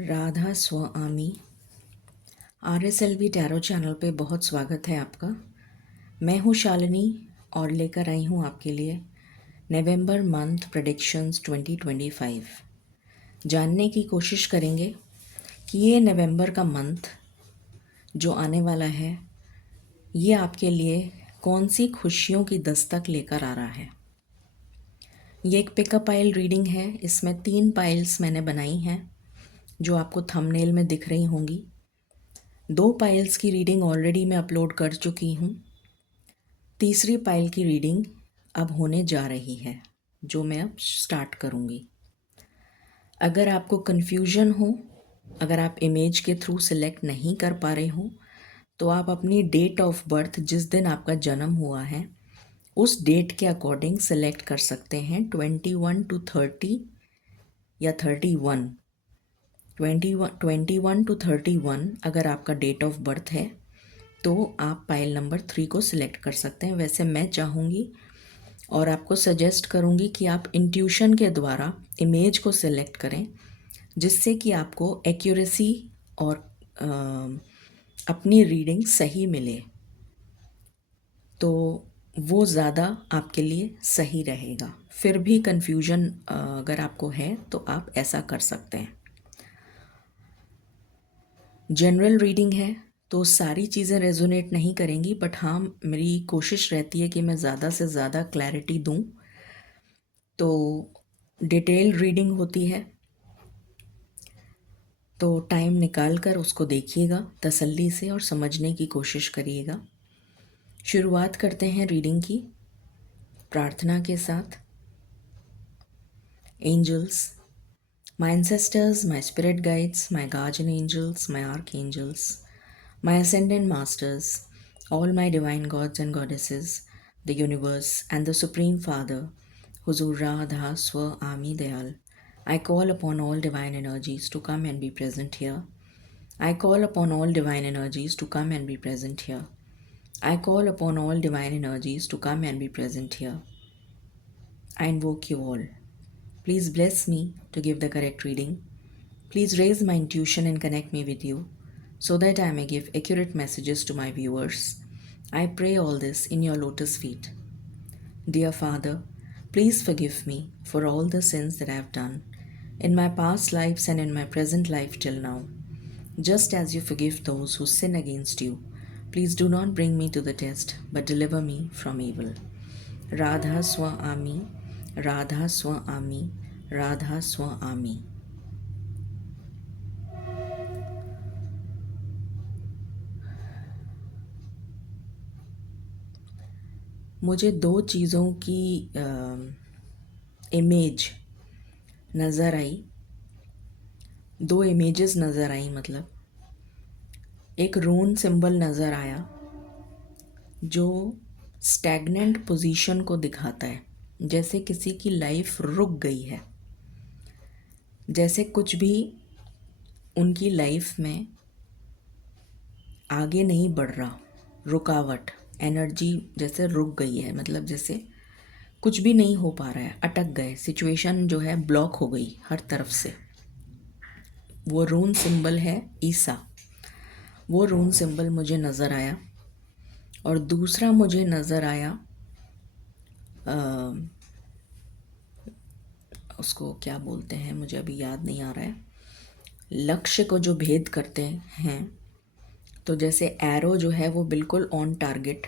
राधा स्वामी RSLV tarot channel पे बहुत स्वागत है आपका। मैं हूँ शालिनी और लेकर आई हूँ आपके लिए नवंबर मंथ प्रेडिक्शंस 2025। जानने की कोशिश करेंगे कि ये नवंबर का मंथ जो आने वाला है ये आपके लिए कौन सी खुशियों की दस्तक लेकर आ रहा है। ये एक पिकअप पाइल रीडिंग है। इसमें 3 पाइल्स मैंने बनाई हैं जो आपको थंबनेल में दिख रही होंगी। 2 पाइल्स की रीडिंग ऑलरेडी मैं अपलोड कर चुकी हूँ। तीसरी पाइल की रीडिंग अब होने जा रही है जो मैं अब स्टार्ट करूँगी। अगर आपको कन्फ्यूजन हो, अगर आप इमेज के थ्रू सिलेक्ट नहीं कर पा रहे हो तो आप अपनी डेट ऑफ बर्थ, जिस दिन आपका जन्म हुआ है, उस डेट के अकॉर्डिंग सिलेक्ट कर सकते हैं 21 to 30 या 31। 21 to 31 अगर आपका डेट ऑफ बर्थ है तो आप पाइल नंबर 3 को सिलेक्ट कर सकते हैं। वैसे मैं चाहूँगी और आपको सजेस्ट करूँगी कि आप इंट्यूशन के द्वारा इमेज को सिलेक्ट करें, जिससे कि आपको एक्यूरेसी और अपनी रीडिंग सही मिले, तो वो ज़्यादा आपके लिए सही रहेगा। फिर भी कन्फ्यूजन अगर आपको है तो आप ऐसा कर सकते हैं। जनरल रीडिंग है तो सारी चीज़ें रेजोनेट नहीं करेंगी, बट हाँ, मेरी कोशिश रहती है कि मैं ज़्यादा से ज़्यादा क्लैरिटी दूँ। तो डिटेल रीडिंग होती है तो टाइम निकाल कर उसको देखिएगा तसल्ली से और समझने की कोशिश करिएगा। शुरुआत करते हैं रीडिंग की प्रार्थना के साथ। Angels, my ancestors, my spirit guides, my guardian angels, my archangels, my ascendant masters, all my divine gods and goddesses, the universe, and the Supreme Father, Huzur Radha Swa Ami Dayal, I call upon all divine energies to come and be present here. I call upon all divine energies to come and be present here. I call upon all divine energies to come and be present here. I invoke you all. Please bless me to give the correct reading. Please raise my intuition and connect me with you so that I may give accurate messages to my viewers. I pray all this in your lotus feet. Dear Father, please forgive me for all the sins that I have done in my past lives and in my present life till now. Just as you forgive those who sin against you, please do not bring me to the test, but deliver me from evil. Radha Swa Ami, Radha Swa Ami, Radha Swa Ami. मुझे 2 चीज़ों की image नज़र आई, 2 images नज़र आई। मतलब एक रून symbol नज़र आया जो स्टैग्नेंट पोजीशन को दिखाता है, जैसे किसी की लाइफ रुक गई है, जैसे कुछ भी उनकी लाइफ में आगे नहीं बढ़ रहा, रुकावट, एनर्जी जैसे रुक गई है। मतलब जैसे कुछ भी नहीं हो पा रहा है, अटक गए, सिचुएशन जो है ब्लॉक हो गई हर तरफ से। वो रून सिंबल है ईसा, वो रून सिंबल मुझे नज़र आया। और दूसरा मुझे नज़र आया उसको क्या बोलते हैं, मुझे अभी याद नहीं आ रहा है। लक्ष्य को जो भेद करते हैं, तो जैसे एरो जो है वो बिल्कुल ऑन टारगेट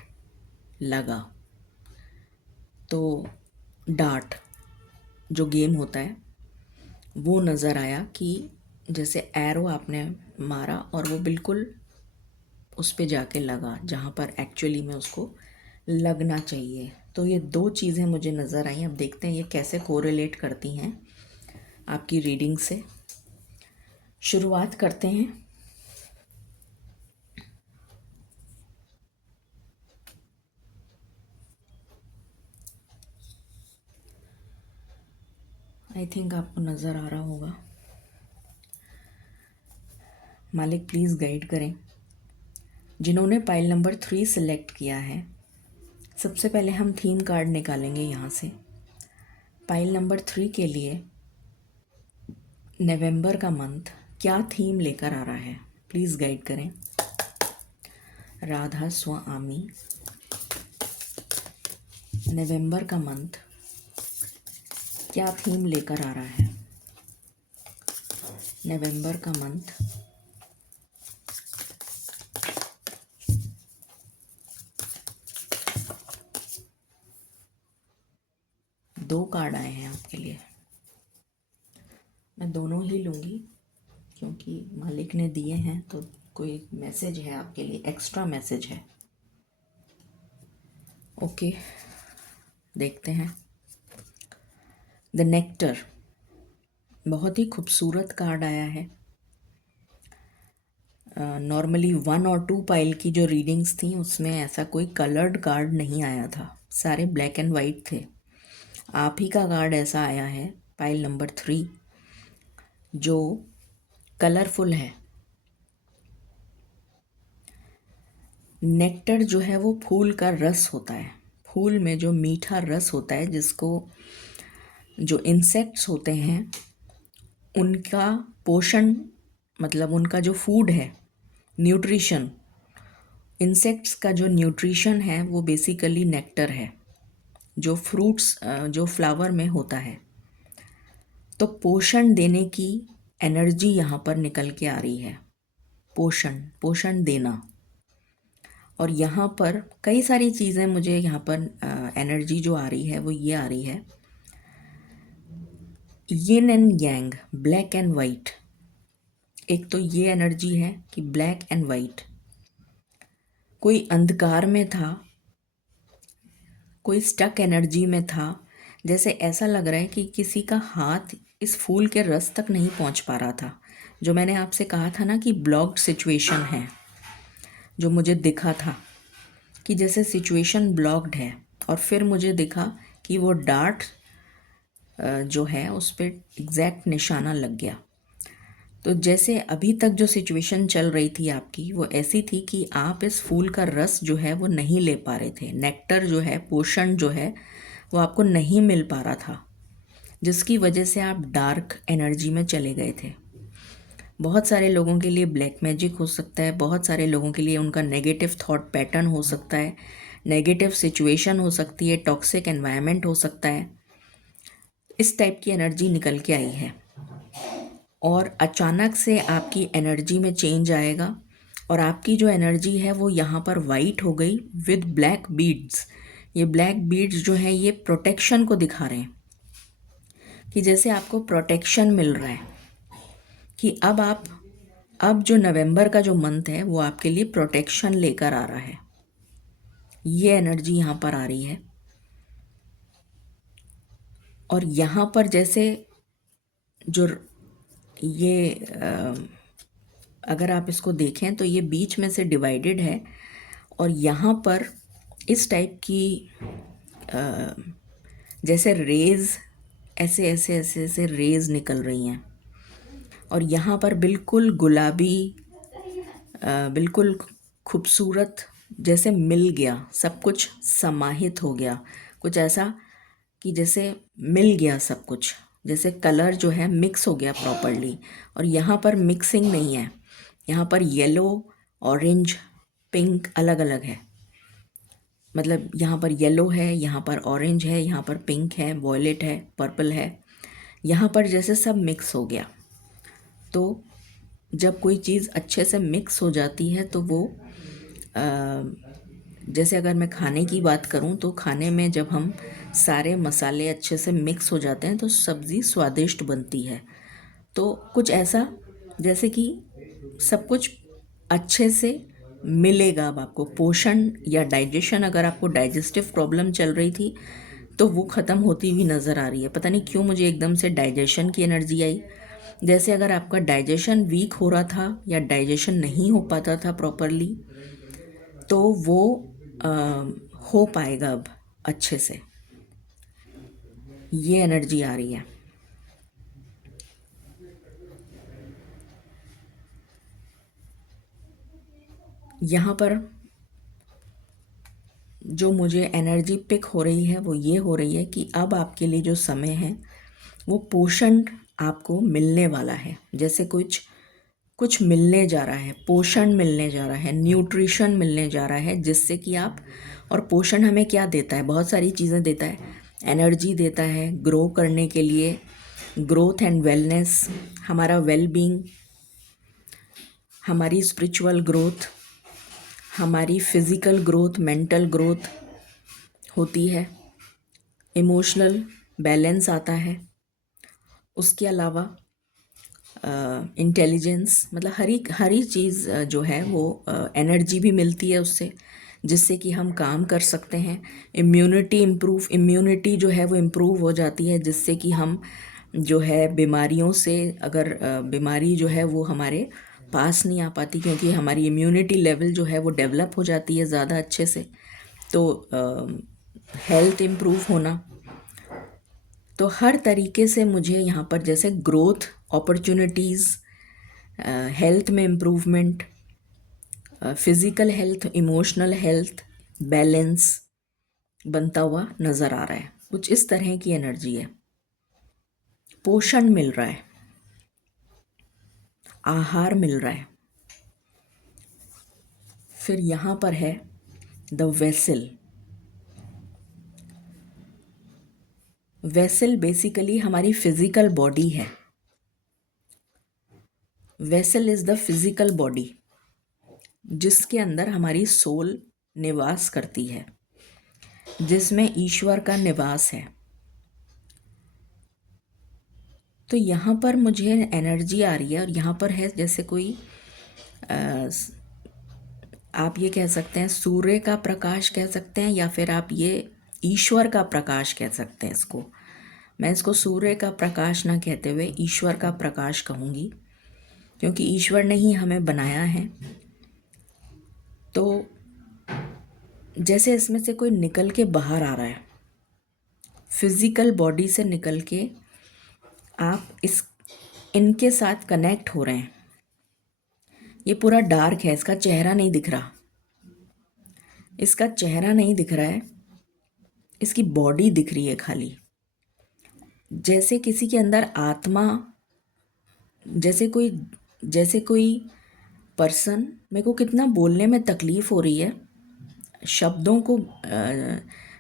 लगा, तो डार्ट जो गेम होता है वो नज़र आया कि जैसे एरो आपने मारा और वो बिल्कुल उस पे जाके लगा जहाँ पर एक्चुअली में उसको लगना चाहिए। तो ये 2 चीज़ें मुझे नज़र आई। अब देखते हैं ये कैसे कोरिलेट करती हैं आपकी रीडिंग से। शुरुआत करते हैं। आई थिंक आपको नज़र आ रहा होगा। मालिक प्लीज़ गाइड करें। जिन्होंने पाइल नंबर 3 सिलेक्ट किया है, सबसे पहले हम थीम कार्ड निकालेंगे यहाँ से। पाइल नंबर 3 के लिए नवंबर का मंथ क्या थीम लेकर आ रहा है, प्लीज़ गाइड करें। राधा स्वामी, नवंबर का मंथ क्या थीम लेकर आ रहा है। नवंबर का मंथ दो कार्ड आए हैं आपके लिए। मैं दोनों ही लूँगी क्योंकि मालिक ने दिए हैं, तो कोई मैसेज है आपके लिए, एक्स्ट्रा मैसेज है। ओके, देखते हैं। द नेक्टर, बहुत ही खूबसूरत कार्ड आया है। नॉर्मली 1 और 2 पाइल की जो रीडिंग्स थी उसमें ऐसा कोई कलर्ड कार्ड नहीं आया था, सारे ब्लैक एंड वाइट थे। आप ही का कार्ड ऐसा आया है, पाइल नंबर 3, जो कलरफुल है। नेक्टर जो है वो फूल का रस होता है, फूल में जो मीठा रस होता है, जिसको जो इंसेक्ट्स होते हैं उनका पोषण, मतलब उनका जो फूड है, न्यूट्रिशन, इंसेक्ट्स का जो न्यूट्रिशन है वो बेसिकली नेक्टर है, जो फ्रूट्स जो फ्लावर में होता है। तो पोषण देने की एनर्जी यहाँ पर निकल के आ रही है, पोषण, पोषण देना। और यहाँ पर कई सारी चीज़ें, मुझे यहाँ पर एनर्जी जो आ रही है वो ये आ रही है, yin and yang, black and white. एक तो ये एनर्जी है कि ब्लैक एंड वाइट, कोई अंधकार में था, कोई स्टक एनर्जी में था, जैसे ऐसा लग रहा है कि किसी का हाथ इस फूल के रस तक नहीं पहुंच पा रहा था। जो मैंने आपसे कहा था ना कि ब्लॉक्ड सिचुएशन है, जो मुझे दिखा था कि जैसे सिचुएशन ब्लॉक्ड है, और फिर मुझे दिखा कि वो डार्ट जो है उस पर एग्जैक्ट निशाना लग गया। तो जैसे अभी तक जो सिचुएशन चल रही थी आपकी, वो ऐसी थी कि आप इस फूल का रस जो है वो नहीं ले पा रहे थे, नेक्टर जो है, पोषण जो है वो आपको नहीं मिल पा रहा था, जिसकी वजह से आप डार्क एनर्जी में चले गए थे। बहुत सारे लोगों के लिए ब्लैक मैजिक हो सकता है, बहुत सारे लोगों के लिए उनका नेगेटिव थॉट पैटर्न हो सकता है, नेगेटिव सिचुएशन हो सकती है, टॉक्सिक एनवायरनमेंट हो सकता है। इस टाइप की एनर्जी निकल के आई है, और अचानक से आपकी एनर्जी में चेंज आएगा, और आपकी जो एनर्जी है वो यहाँ पर वाइट हो गई विद ब्लैक बीड्स। ये ब्लैक बीड्स जो हैं ये प्रोटेक्शन को दिखा रहे हैं, कि जैसे आपको प्रोटेक्शन मिल रहा है, कि अब जो नवंबर का जो मंथ है वो आपके लिए प्रोटेक्शन लेकर आ रहा है। ये एनर्जी यहाँ पर आ रही है। और यहाँ पर जैसे जो ये अगर आप इसको देखें तो ये बीच में से डिवाइडेड है, और यहाँ पर इस टाइप की जैसे रेज, ऐसे ऐसे ऐसे ऐसे रेज निकल रही हैं, और यहाँ पर बिल्कुल गुलाबी, बिल्कुल खूबसूरत, जैसे मिल गया, सब कुछ समाहित हो गया, कुछ ऐसा कि जैसे मिल गया सब कुछ, जैसे कलर जो है मिक्स हो गया प्रॉपरली। और यहाँ पर मिक्सिंग नहीं है, यहाँ पर येलो, ऑरेंज, पिंक अलग अलग है, मतलब यहाँ पर येलो है, यहाँ पर ऑरेंज है, यहाँ पर पिंक है, वॉयलेट है, पर्पल है, यहाँ पर जैसे सब मिक्स हो गया। तो जब कोई चीज़ अच्छे से मिक्स हो जाती है तो वो जैसे अगर मैं खाने की बात करूं तो खाने में जब हम सारे मसाले अच्छे से मिक्स हो जाते हैं तो सब्ज़ी स्वादिष्ट बनती है। तो कुछ ऐसा जैसे कि सब कुछ अच्छे से मिलेगा अब आपको, पोषण या डाइजेशन, अगर आपको डाइजेस्टिव प्रॉब्लम चल रही थी तो वो ख़त्म होती हुई नज़र आ रही है। पता नहीं क्यों मुझे एकदम से डाइजेशन की एनर्जी आई, जैसे अगर आपका डाइजेशन वीक हो रहा था या डाइजेशन नहीं हो पाता था प्रॉपरली, तो वो आ, हो पाएगा अब अच्छे से। ये एनर्जी आ रही है। यहाँ पर जो मुझे एनर्जी पिक हो रही है वो ये हो रही है कि अब आपके लिए जो समय है वो पोषण आपको मिलने वाला है। जैसे कुछ कुछ मिलने जा रहा है, पोषण मिलने जा रहा है, न्यूट्रिशन मिलने जा रहा है, जिससे कि आप, और पोषण हमें क्या देता है, बहुत सारी चीज़ें देता है, एनर्जी देता है ग्रो करने के लिए, ग्रोथ एंड वेलनेस, हमारा वेल बीइंग, हमारी स्पिरिचुअल ग्रोथ, हमारी फिज़िकल ग्रोथ, मेंटल ग्रोथ होती है, इमोशनल बैलेंस आता है। उसके अलावा इंटेलिजेंस, मतलब हर ही चीज़ जो है वो एनर्जी भी मिलती है उससे, जिससे कि हम काम कर सकते हैं। इम्यूनिटी जो है वो इम्प्रूव हो जाती है, जिससे कि हम जो है बीमारियों से, अगर बीमारी जो है वो हमारे पास नहीं आ पाती, क्योंकि हमारी इम्यूनिटी लेवल जो है वो डेवलप हो जाती है ज़्यादा अच्छे से। तो हेल्थ इम्प्रूव होना, तो हर तरीके से मुझे यहाँ पर जैसे ग्रोथ अपॉर्चुनिटीज़, हेल्थ में improvement, physical health, emotional health, balance बनता हुआ नज़र आ रहा है। कुछ इस तरह की एनर्जी है। पोषण मिल रहा है, आहार मिल रहा है। फिर यहाँ पर है द वेसल। वेसल बेसिकली हमारी फिजिकल बॉडी है। Vessel is the physical body, जिसके अंदर हमारी सोल निवास करती है, जिसमें ईश्वर का निवास है। तो यहाँ पर मुझे एनर्जी आ रही है, और यहाँ पर है जैसे कोई आप ये कह सकते हैं सूर्य का प्रकाश कह सकते हैं, या फिर आप ये ईश्वर का प्रकाश कह सकते हैं इसको। मैं इसको सूर्य का प्रकाश ना कहते हुए ईश्वर का प्रकाश कहूँगी, क्योंकि ईश्वर ने ही हमें बनाया है। तो जैसे इसमें से कोई निकल के बाहर आ रहा है, फिजिकल बॉडी से निकल के आप इनके साथ कनेक्ट हो रहे हैं। ये पूरा डार्क है, इसका चेहरा नहीं दिख रहा, इसका चेहरा नहीं दिख रहा है, इसकी बॉडी दिख रही है खाली। जैसे किसी के अंदर आत्मा, जैसे कोई पर्सन, मेरे को कितना बोलने में तकलीफ़ हो रही है, शब्दों को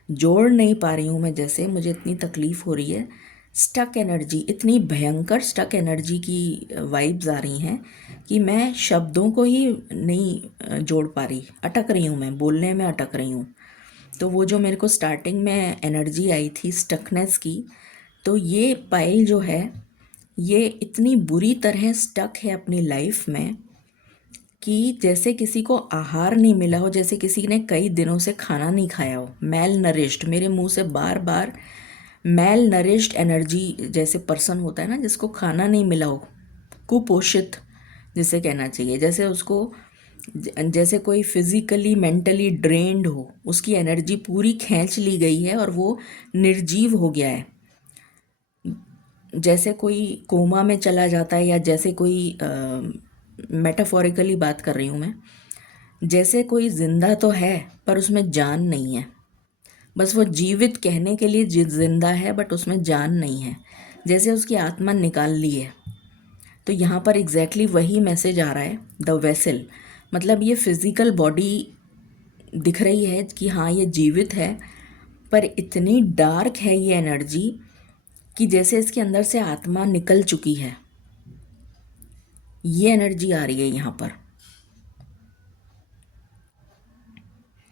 जोड़ नहीं पा रही हूँ मैं, जैसे मुझे इतनी तकलीफ़ हो रही है। स्टक एनर्जी, इतनी भयंकर स्टक एनर्जी की वाइब्स आ रही हैं कि मैं शब्दों को ही नहीं जोड़ पा रही, अटक रही हूँ, मैं बोलने में अटक रही हूँ। तो वो जो मेरे को स्टार्टिंग में एनर्जी आई थी स्टकनेस की, तो ये पाइल जो है ये इतनी बुरी तरह स्टक है अपनी लाइफ में कि जैसे किसी को आहार नहीं मिला हो, जैसे किसी ने कई दिनों से खाना नहीं खाया हो, मेल नरिश्ड, मेरे मुंह से बार बार मेल नरिश्ड एनर्जी, जैसे पर्सन होता है ना जिसको खाना नहीं मिला हो, कुपोषित जिसे कहना चाहिए, जैसे उसको जैसे कोई फिजिकली मेंटली ड्रेन्ड हो, उसकी एनर्जी पूरी खींच ली गई है और वो निर्जीव हो गया है। जैसे कोई कोमा में चला जाता है, या जैसे कोई मेटाफोरिकली बात कर रही हूँ मैं, जैसे कोई जिंदा तो है पर उसमें जान नहीं है, बस वो जीवित कहने के लिए जिंदा है बट उसमें जान नहीं है, जैसे उसकी आत्मा निकाल ली है। तो यहाँ पर एग्जैक्टली वही मैसेज आ रहा है, द वेसल, मतलब ये फिजिकल बॉडी दिख रही है कि हाँ ये जीवित है, पर इतनी डार्क है ये एनर्जी कि जैसे इसके अंदर से आत्मा निकल चुकी है। ये एनर्जी आ रही है यहाँ पर।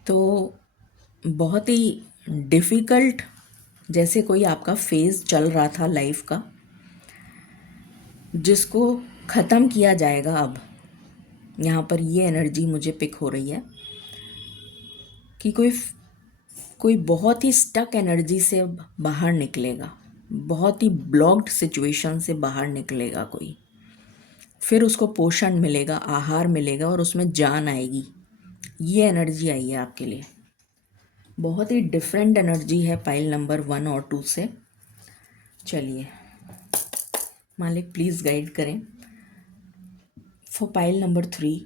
तो बहुत ही डिफ़िकल्ट, जैसे कोई आपका फेज़ चल रहा था लाइफ का, जिसको ख़त्म किया जाएगा अब। यहाँ पर ये एनर्जी मुझे पिक हो रही है कि कोई बहुत ही स्टक एनर्जी से बाहर निकलेगा, बहुत ही ब्लॉक्ड सिचुएशन से बाहर निकलेगा कोई, फिर उसको पोषण मिलेगा, आहार मिलेगा और उसमें जान आएगी। ये एनर्जी आई है आपके लिए। बहुत ही डिफरेंट एनर्जी है पाइल नंबर 1 और 2 से। चलिए मालिक प्लीज़ गाइड करें for pile number 3।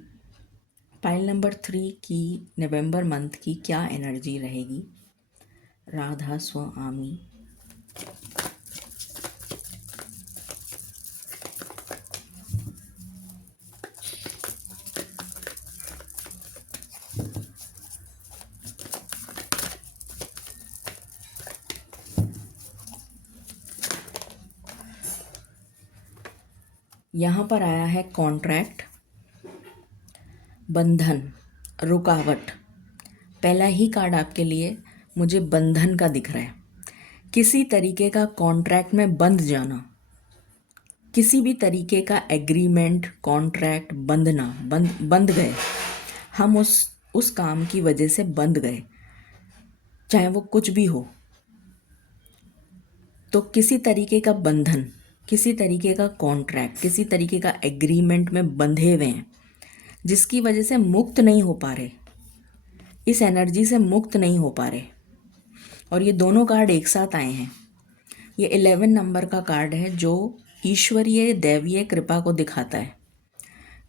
Pile number 3 की नवंबर मंथ की क्या एनर्जी रहेगी। राधा स्वामी। यहाँ पर आया है कॉन्ट्रैक्ट, बंधन, रुकावट। पहला ही कार्ड आपके लिए मुझे बंधन का दिख रहा है। किसी तरीके का कॉन्ट्रैक्ट में बंध जाना, किसी भी तरीके का एग्रीमेंट, कॉन्ट्रैक्ट बंधना, बंध गए हम उस काम की वजह से बंध गए, चाहे वो कुछ भी हो। तो किसी तरीके का बंधन, किसी तरीके का कॉन्ट्रैक्ट, किसी तरीके का एग्रीमेंट में बंधे हुए हैं, जिसकी वजह से मुक्त नहीं हो पा रहे, इस एनर्जी से मुक्त नहीं हो पा रहे। और ये दोनों कार्ड एक साथ आए हैं। ये 11 नंबर का कार्ड है जो ईश्वरीय दैवीय कृपा को दिखाता है।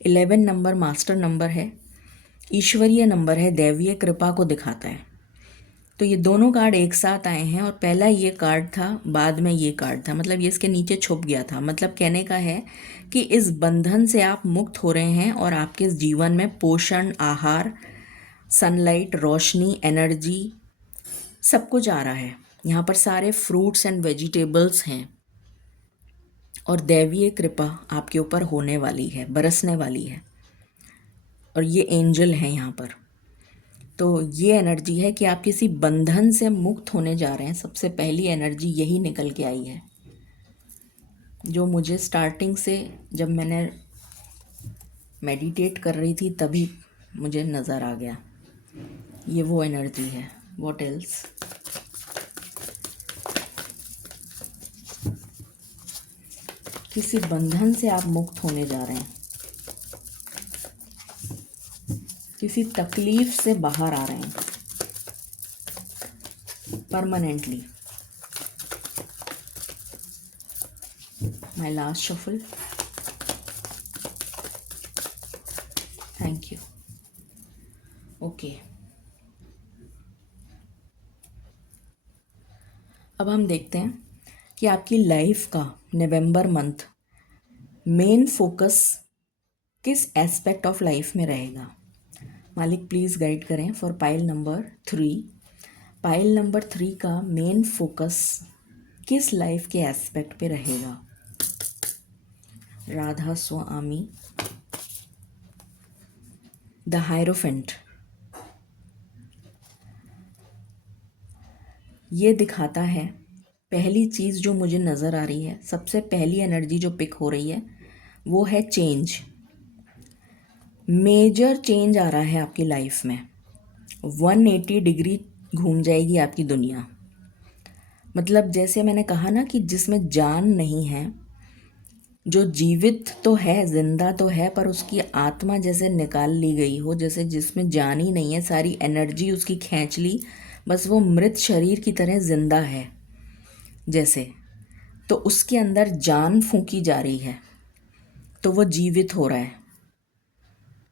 11 नंबर मास्टर नंबर है, ईश्वरीय नंबर है, दैवीय कृपा को दिखाता है। तो ये दोनों कार्ड एक साथ आए हैं और पहला ये कार्ड था, बाद में ये कार्ड था, मतलब ये इसके नीचे छुप गया था। मतलब कहने का है कि इस बंधन से आप मुक्त हो रहे हैं और आपके जीवन में पोषण, आहार, सनलाइट, रोशनी, एनर्जी सब कुछ आ रहा है। यहाँ पर सारे फ्रूट्स एंड वेजिटेबल्स हैं और दैवीय कृपा आपके ऊपर होने वाली है, बरसने वाली है। और ये एंजल हैं यहाँ पर। तो ये एनर्जी है कि आप किसी बंधन से मुक्त होने जा रहे हैं। सबसे पहली एनर्जी यही निकल के आई है, जो मुझे स्टार्टिंग से जब मैंने मेडिटेट कर रही थी तभी मुझे नज़र आ गया। ये वो एनर्जी है। What else? किसी बंधन से आप मुक्त होने जा रहे हैं, किसी तकलीफ से बाहर आ रहे हैं permanently. My last shuffle. Thank you. Okay, अब हम देखते हैं कि आपकी लाइफ का नवंबर मंथ मेन फोकस किस एस्पेक्ट ऑफ लाइफ में रहेगा। मालिक प्लीज़ गाइड करें for pile number 3। Pile number 3 का मेन फोकस किस लाइफ के एस्पेक्ट पे रहेगा। Radha Swami, the hierophant. ये दिखाता है, पहली चीज़ जो मुझे नज़र आ रही है, सबसे पहली एनर्जी जो पिक हो रही है वो है चेंज। मेजर चेंज आ रहा है आपकी लाइफ में। 180 डिग्री घूम जाएगी आपकी दुनिया। मतलब जैसे मैंने कहा ना कि जिसमें जान नहीं है, जो जीवित तो है, जिंदा तो है, पर उसकी आत्मा जैसे निकाल ली गई हो, जैसे जिसमें जान ही नहीं है, सारी एनर्जी उसकी खींच ली, बस वो मृत शरीर की तरह जिंदा है जैसे। तो उसके अंदर जान फूंकी जा रही है, तो वो जीवित हो रहा है।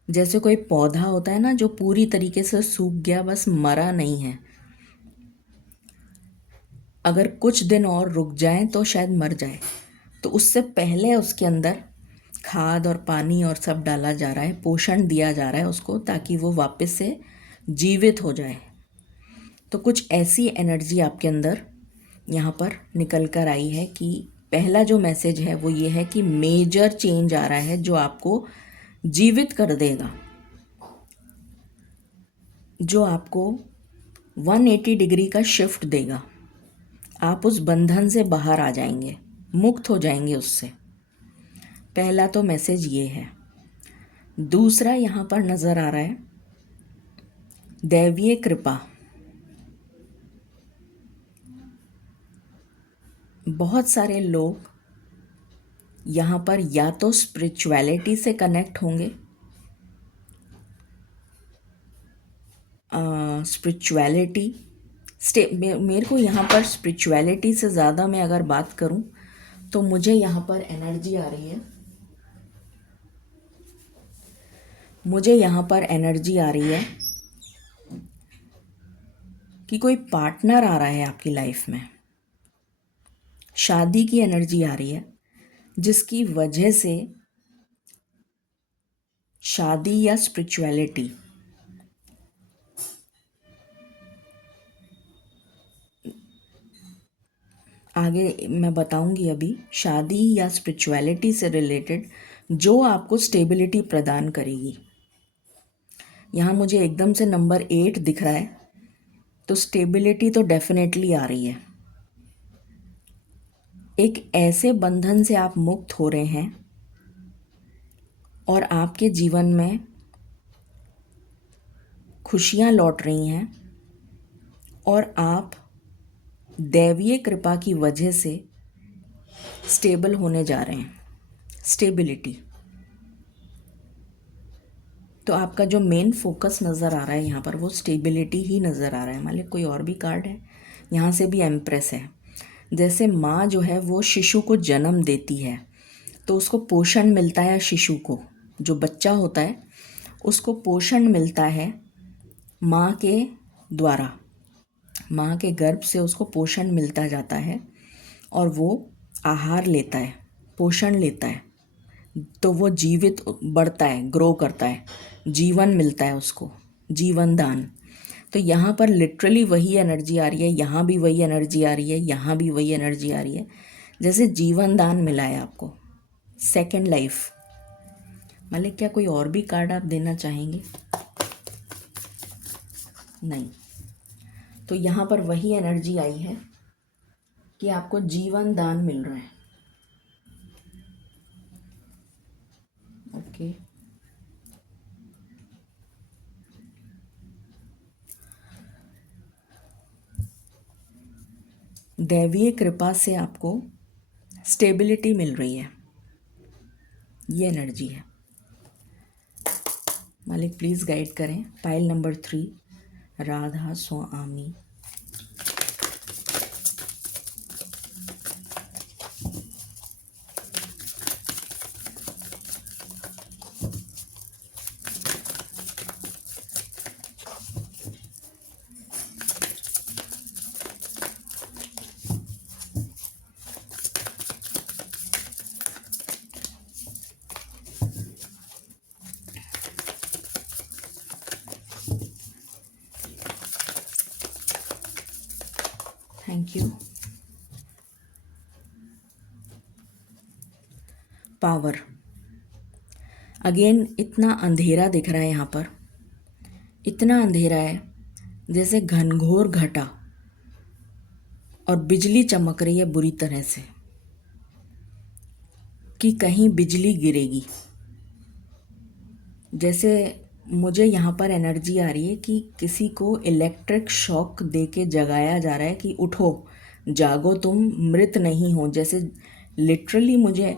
जैसे कोई पौधा होता है ना जो पूरी तरीके से सूख गया, बस मरा नहीं है, अगर कुछ दिन और रुक जाए तो शायद मर जाए। तो उससे पहले उसके अंदर खाद और पानी और सब डाला जा रहा है, पोषण दिया जा रहा है उसको, ताकि वो वापस से जीवित हो जाए। तो कुछ ऐसी एनर्जी आपके अंदर यहाँ पर निकल कर आई है कि पहला जो मैसेज है वो ये है कि मेजर चेंज आ रहा है जो आपको जीवित कर देगा, जो आपको 180 डिग्री का शिफ्ट देगा। आप उस बंधन से बाहर आ जाएंगे, मुक्त हो जाएंगे उससे। पहला तो मैसेज ये है। दूसरा यहाँ पर नज़र आ रहा है दैवीय कृपा। बहुत सारे लोग यहाँ पर या तो स्पिरिचुअलिटी से कनेक्ट होंगे, स्पिरिचुअलिटी मेरे को यहाँ पर स्पिरिचुअलिटी से ज़्यादा मैं अगर बात करूँ तो मुझे यहाँ पर एनर्जी आ रही है, मुझे यहाँ पर एनर्जी आ रही है कि कोई पार्टनर आ रहा है आपकी लाइफ में। शादी की एनर्जी आ रही है, जिसकी वजह से शादी या स्पिरिचुअलिटी, आगे मैं बताऊंगी अभी शादी या स्पिरिचुअलिटी से रिलेटेड जो आपको स्टेबिलिटी प्रदान करेगी। यहाँ मुझे एकदम से नंबर 8 दिख रहा है, तो स्टेबिलिटी तो डेफिनेटली आ रही है। एक ऐसे बंधन से आप मुक्त हो रहे हैं और आपके जीवन में खुशियाँ लौट रही हैं और आप दैवीय कृपा की वजह से स्टेबल होने जा रहे हैं। स्टेबिलिटी तो आपका जो मेन फोकस नज़र आ रहा है यहाँ पर वो स्टेबिलिटी ही नज़र आ रहा है। मान लीजिए कोई और भी कार्ड है, यहाँ से भी एम्प्रेस है। जैसे माँ जो है वो शिशु को जन्म देती है तो उसको पोषण मिलता है, शिशु को जो बच्चा होता है उसको पोषण मिलता है माँ के द्वारा, माँ के गर्भ से उसको पोषण मिलता जाता है और वो आहार लेता है, पोषण लेता है, तो वो जीवित बढ़ता है, ग्रो करता है, जीवन मिलता है उसको, जीवन दान। तो यहाँ पर लिटरली वही एनर्जी आ रही है, यहाँ भी वही एनर्जी आ रही है, यहाँ भी वही एनर्जी आ रही है, जैसे जीवन दान मिला है आपको, सेकेंड लाइफ। मालिक क्या कोई और भी कार्ड आप देना चाहेंगे? नहीं। तो यहाँ पर वही एनर्जी आई है कि आपको जीवन दान मिल रहा है। ओके, दैवीय कृपा से आपको स्टेबिलिटी मिल रही है, ये एनर्जी है। मालिक प्लीज़ गाइड करें। Pile number 3, Radha Swami. Thank you. Power again, इतना अंधेरा दिख रहा है यहाँ पर, इतना अंधेरा है जैसे घनघोर घटा और बिजली चमक रही है बुरी तरह से कि कहीं बिजली गिरेगी। जैसे मुझे यहाँ पर एनर्जी आ रही है कि किसी को इलेक्ट्रिक शॉक दे के जगाया जा रहा है कि उठो, जागो, तुम मृत नहीं हो। जैसे लिटरली मुझे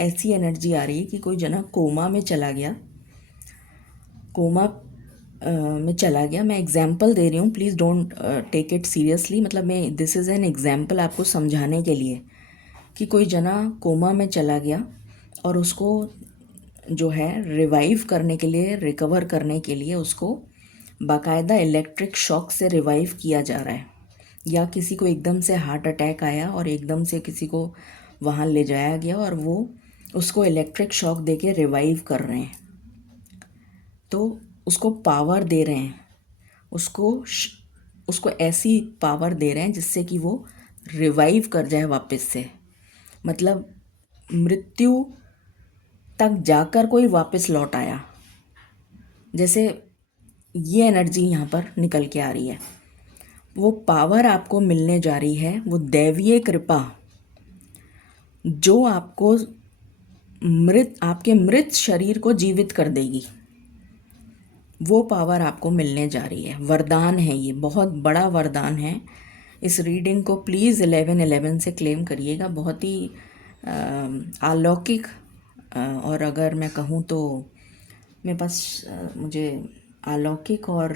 ऐसी एनर्जी आ रही है कि कोई जना कोमा में चला गया, कोमा में चला गया। मैं एग्जाम्पल दे रही हूँ, please don't take it seriously. मतलब मैं दिस इज़ एन एग्जाम्पल आपको समझाने के लिए कि कोई जना कोमा में चला गया और उसको जो है रिवाइव करने के लिए, रिकवर करने के लिए उसको बाकायदा इलेक्ट्रिक शॉक से रिवाइव किया जा रहा है। या किसी को एकदम से हार्ट अटैक आया और एकदम से किसी को वहाँ ले जाया गया और वो उसको इलेक्ट्रिक शॉक दे के रिवाइव कर रहे हैं। तो उसको पावर दे रहे हैं, उसको ऐसी पावर दे रहे हैं जिससे कि वो रिवाइव कर जाए वापस से। मतलब मृत्यु तक जाकर कोई वापस लौट आया, जैसे ये एनर्जी यहाँ पर निकल के आ रही है। वो पावर आपको मिलने जा रही है, वो दैवीय कृपा जो आपको आपके मृत शरीर को जीवित कर देगी, वो पावर आपको मिलने जा रही है। वरदान है, ये बहुत बड़ा वरदान है। इस रीडिंग को प्लीज़ 11/11 से क्लेम करिएगा। बहुत ही अलौकिक और अगर मैं कहूँ तो मेरे पास मुझे अलौकिक और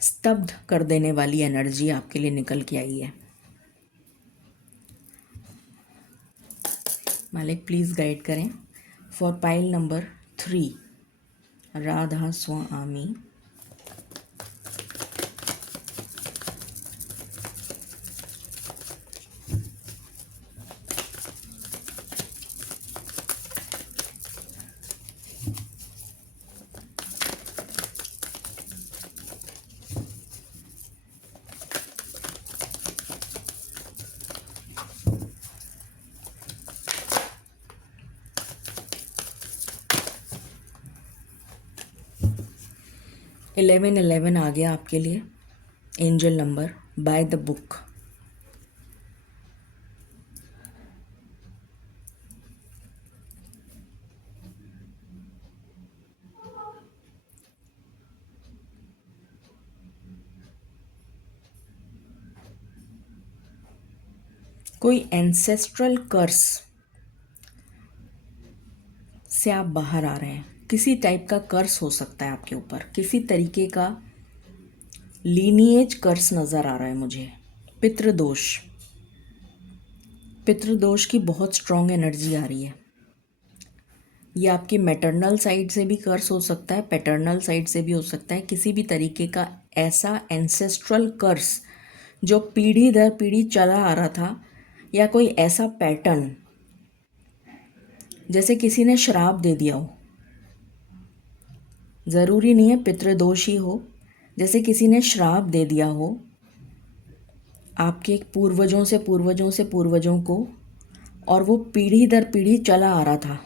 स्तब्ध कर देने वाली एनर्जी आपके लिए निकल के आई है। मालिक प्लीज़ गाइड करें फॉर पाइल नंबर 3, राधा स्वामी। 1111 आ गया आपके लिए, angel number by the book. कोई एंसेस्ट्रल कर्स से आप बाहर आ रहे हैं। किसी टाइप का कर्स हो सकता है आपके ऊपर, किसी तरीके का लीनिएज कर्स नज़र आ रहा है मुझे। पितृदोष, पितृदोष की बहुत स्ट्रॉन्ग एनर्जी आ रही है। ये आपकी मैटरनल साइड से भी कर्स हो सकता है, पैटर्नल साइड से भी हो सकता है। किसी भी तरीके का ऐसा एंसेस्ट्रल कर्स जो पीढ़ी दर पीढ़ी चला आ रहा था, या कोई ऐसा पैटर्न जैसे किसी ने श्राप दे दिया हो। ज़रूरी नहीं है पितृदोष ही हो, जैसे किसी ने श्राप दे दिया हो आपके पूर्वजों से पूर्वजों से पूर्वजों को, और वो पीढ़ी दर पीढ़ी चला आ रहा था।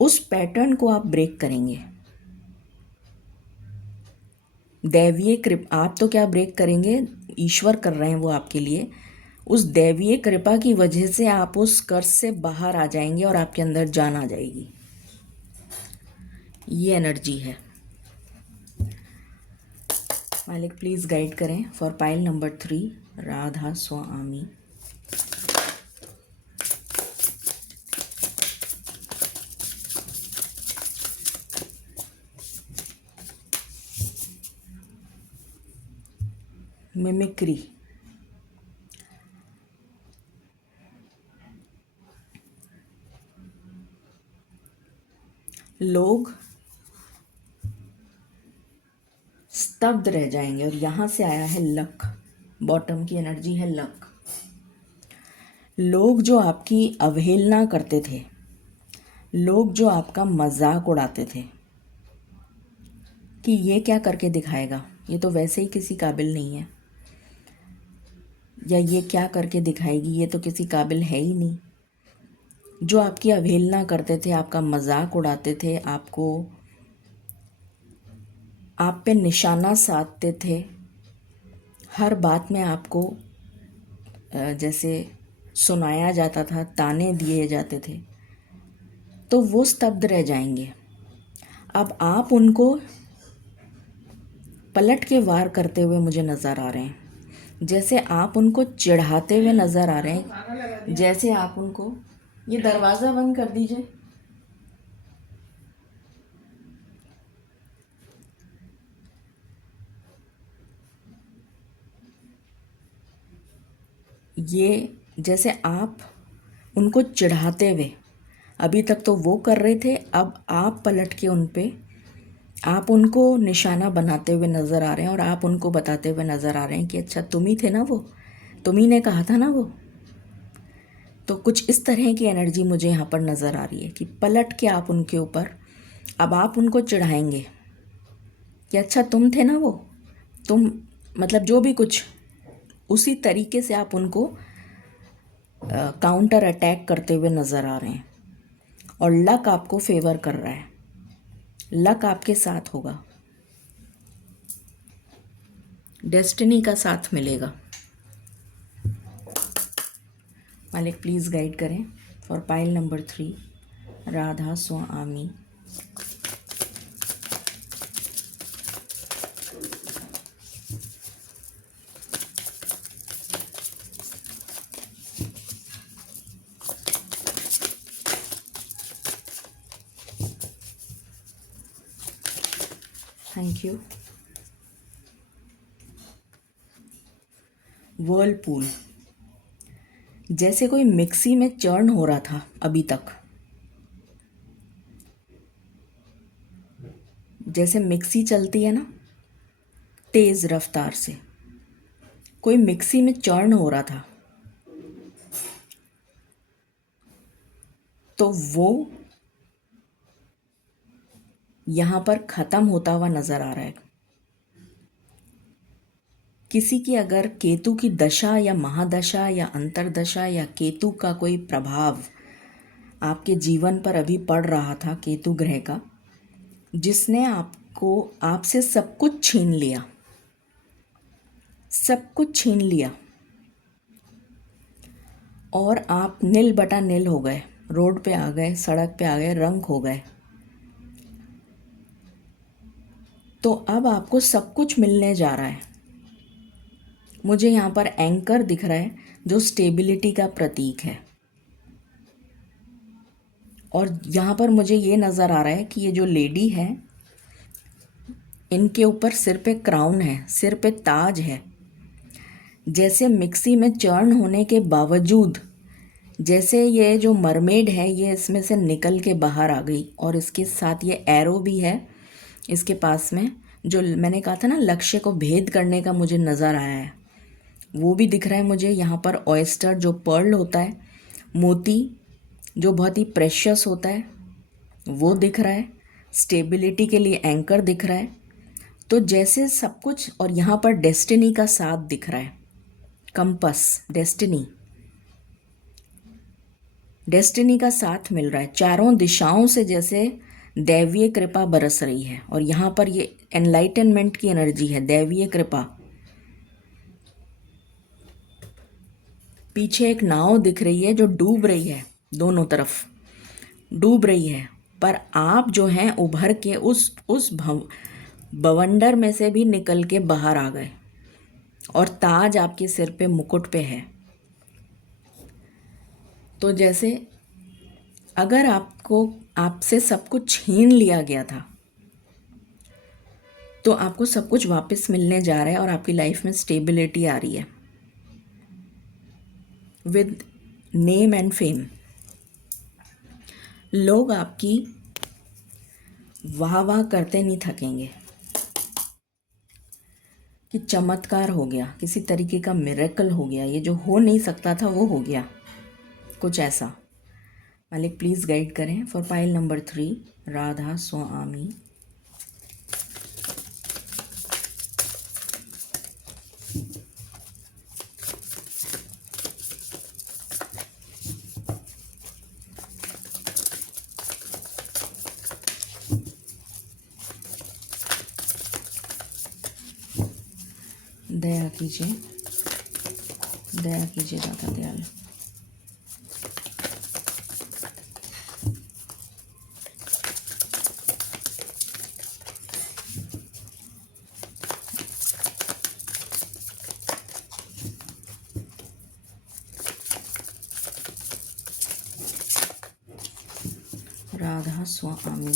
उस पैटर्न को आप ब्रेक करेंगे। दैवीय कृपा, आप तो क्या ब्रेक करेंगे, ईश्वर कर रहे हैं वो आपके लिए। उस दैवीय कृपा की वजह से आप उस कर्ज से बाहर आ जाएंगे और आपके अंदर जान आ जाएगी। ये एनर्जी है। मालिक प्लीज़ गाइड करें for pile number 3, Radha Swami. Mimicry, लोग स्तब्ध रह जाएंगे। और यहाँ से आया है लक, बॉटम की एनर्जी है लक। लोग जो आपकी अवहेलना करते थे, लोग जो आपका मजाक उड़ाते थे कि ये क्या करके दिखाएगा, ये तो वैसे ही किसी काबिल नहीं है, या ये क्या करके दिखाएगी, ये तो किसी काबिल है ही नहीं, जो आपकी अवहेलना करते थे, आपका मजाक उड़ाते थे, आपको आप पे निशाना साधते थे, हर बात में आपको जैसे सुनाया जाता था, ताने दिए जाते थे, तो वो स्तब्ध रह जाएंगे। अब आप उनको पलट के वार करते हुए मुझे नज़र आ रहे हैं। जैसे आप उनको चिढ़ाते हुए नज़र आ रहे हैं, जैसे आप उनको, ये दरवाज़ा बंद कर दीजिए। ये जैसे आप उनको चिढ़ाते हुए, अभी तक तो वो कर रहे थे, अब आप पलट के उन पे, आप उनको निशाना बनाते हुए नज़र आ रहे हैं, और आप उनको बताते हुए नज़र आ रहे हैं कि अच्छा तुम ही थे ना वो, तुम ही ने कहा था ना वो। तो कुछ इस तरह की एनर्जी मुझे यहाँ पर नज़र आ रही है कि पलट के आप उनके ऊपर, अब आप उनको चिढ़ाएंगे कि अच्छा तुम थे ना वो, तुम, मतलब जो भी कुछ, उसी तरीके से आप उनको काउंटर अटैक करते हुए नज़र आ रहे हैं। और लक आपको फेवर कर रहा है, लक आपके साथ होगा, डेस्टिनी का साथ मिलेगा। मालिक प्लीज़ गाइड करें for pile number 3, Radha Swami. Thank you. Whirlpool, जैसे कोई मिक्सी में चर्न हो रहा था अभी तक, जैसे मिक्सी चलती है ना तेज़ रफ्तार से, कोई मिक्सी में चर्न हो रहा था, तो वो यहाँ पर ख़त्म होता हुआ नज़र आ रहा है। किसी की अगर केतु की दशा या महादशा या अंतरदशा या केतु का कोई प्रभाव आपके जीवन पर अभी पड़ रहा था, केतु ग्रह का, जिसने आपको आपसे सब कुछ छीन लिया, सब कुछ छीन लिया और आप नील बटा नील हो गए, रोड पे आ गए, सड़क पे आ गए, रंग हो गए। तो अब आपको सब कुछ मिलने जा रहा है। मुझे यहाँ पर एंकर दिख रहा है जो स्टेबिलिटी का प्रतीक है, और यहाँ पर मुझे ये नज़र आ रहा है कि ये जो लेडी है इनके ऊपर सिर पे क्राउन है, सिर पे ताज है। जैसे मिक्सी में चर्न होने के बावजूद, जैसे ये जो मरमेड है ये इसमें से निकल के बाहर आ गई, और इसके साथ ये एरो भी है इसके पास में, जो मैंने कहा था ना लक्ष्य को भेद करने का मुझे नज़र आया है, वो भी दिख रहा है मुझे। यहाँ पर ऑयस्टर जो पर्ल होता है, मोती जो बहुत ही प्रेशियस होता है, वो दिख रहा है। स्टेबिलिटी के लिए एंकर दिख रहा है। तो जैसे सब कुछ, और यहाँ पर डेस्टिनी का साथ दिख रहा है, कंपस, डेस्टिनी, डेस्टिनी का साथ मिल रहा है। चारों दिशाओं से जैसे दैवीय कृपा बरस रही है, और यहाँ पर ये एनलाइटनमेंट की एनर्जी है, दैवीय कृपा। पीछे एक नाव दिख रही है जो डूब रही है, दोनों तरफ डूब रही है, पर आप जो हैं उभर के उस बवंडर में से भी निकल के बाहर आ गए, और ताज आपके सिर पे, मुकुट पे है। तो जैसे अगर आपको आपसे सब कुछ छीन लिया गया था, तो आपको सब कुछ वापस मिलने जा रहा है, और आपकी लाइफ में स्टेबिलिटी आ रही है विद नेम एंड फेम। लोग आपकी वाह वाह करते नहीं थकेंगे कि चमत्कार हो गया, किसी तरीके का मिरेकल हो गया, ये जो हो नहीं सकता था वो हो गया, कुछ ऐसा। मालिक प्लीज़ गाइड करें फॉर पाइल नंबर 3, राधा स्वामी। दया कीजिए, दया कीजिए दाता दयाल। राधा स्वामी।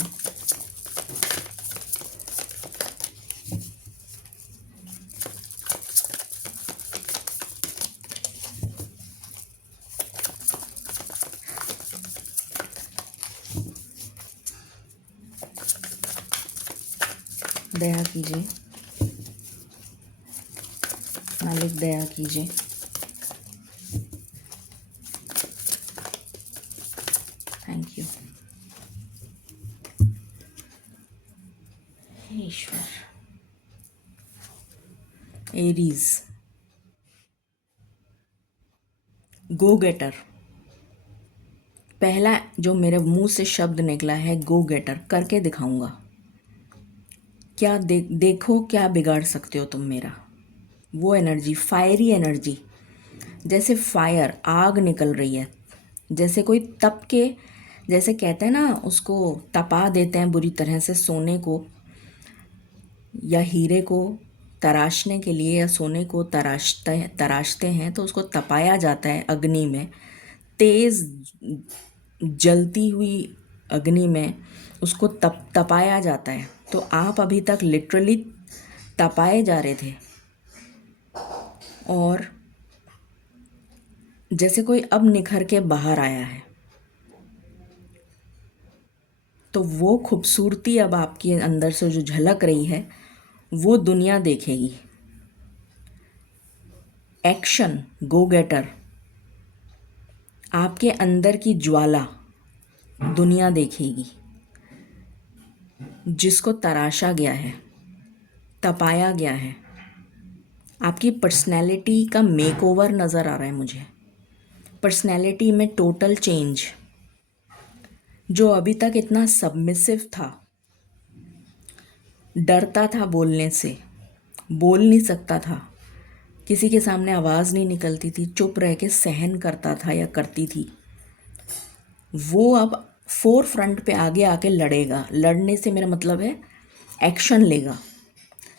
दया कीजिए मालिक, दया कीजिए। थैंक यू ईश्वर। Aries, go getter. पहला जो मेरे मुंह से शब्द निकला है गो गेटर, करके दिखाऊंगा। क्या देखो क्या बिगाड़ सकते हो तुम मेरा। वो एनर्जी, फायरी एनर्जी, जैसे फायर, आग निकल रही है, जैसे कोई तप के, जैसे कहते हैं ना उसको तपा देते हैं बुरी तरह से, सोने को या हीरे को तराशने के लिए, या सोने को तराशते हैं तो उसको तपाया जाता है अग्नि में, तेज़ जलती हुई अग्नि में उसको तपाया जाता है। तो आप अभी तक लिटरली तपाए जा रहे थे, और जैसे कोई अब निखर के बाहर आया है, तो वो खूबसूरती अब आपके अंदर से जो झलक रही है वो दुनिया देखेगी। एक्शन, गो गेटर, आपके अंदर की ज्वाला दुनिया देखेगी। जिसको तराशा गया है, तपाया गया है, आपकी पर्सनैलिटी का मेकओवर नज़र आ रहा है मुझे। पर्सनैलिटी में टोटल चेंज। जो अभी तक इतना सबमिसिव था, डरता था बोलने से, बोल नहीं सकता था, किसी के सामने आवाज़ नहीं निकलती थी, चुप रह के सहन करता था या करती थी, वो अब फोर फ्रंट पे आगे आके लड़ेगा। लड़ने से मेरा मतलब है एक्शन लेगा।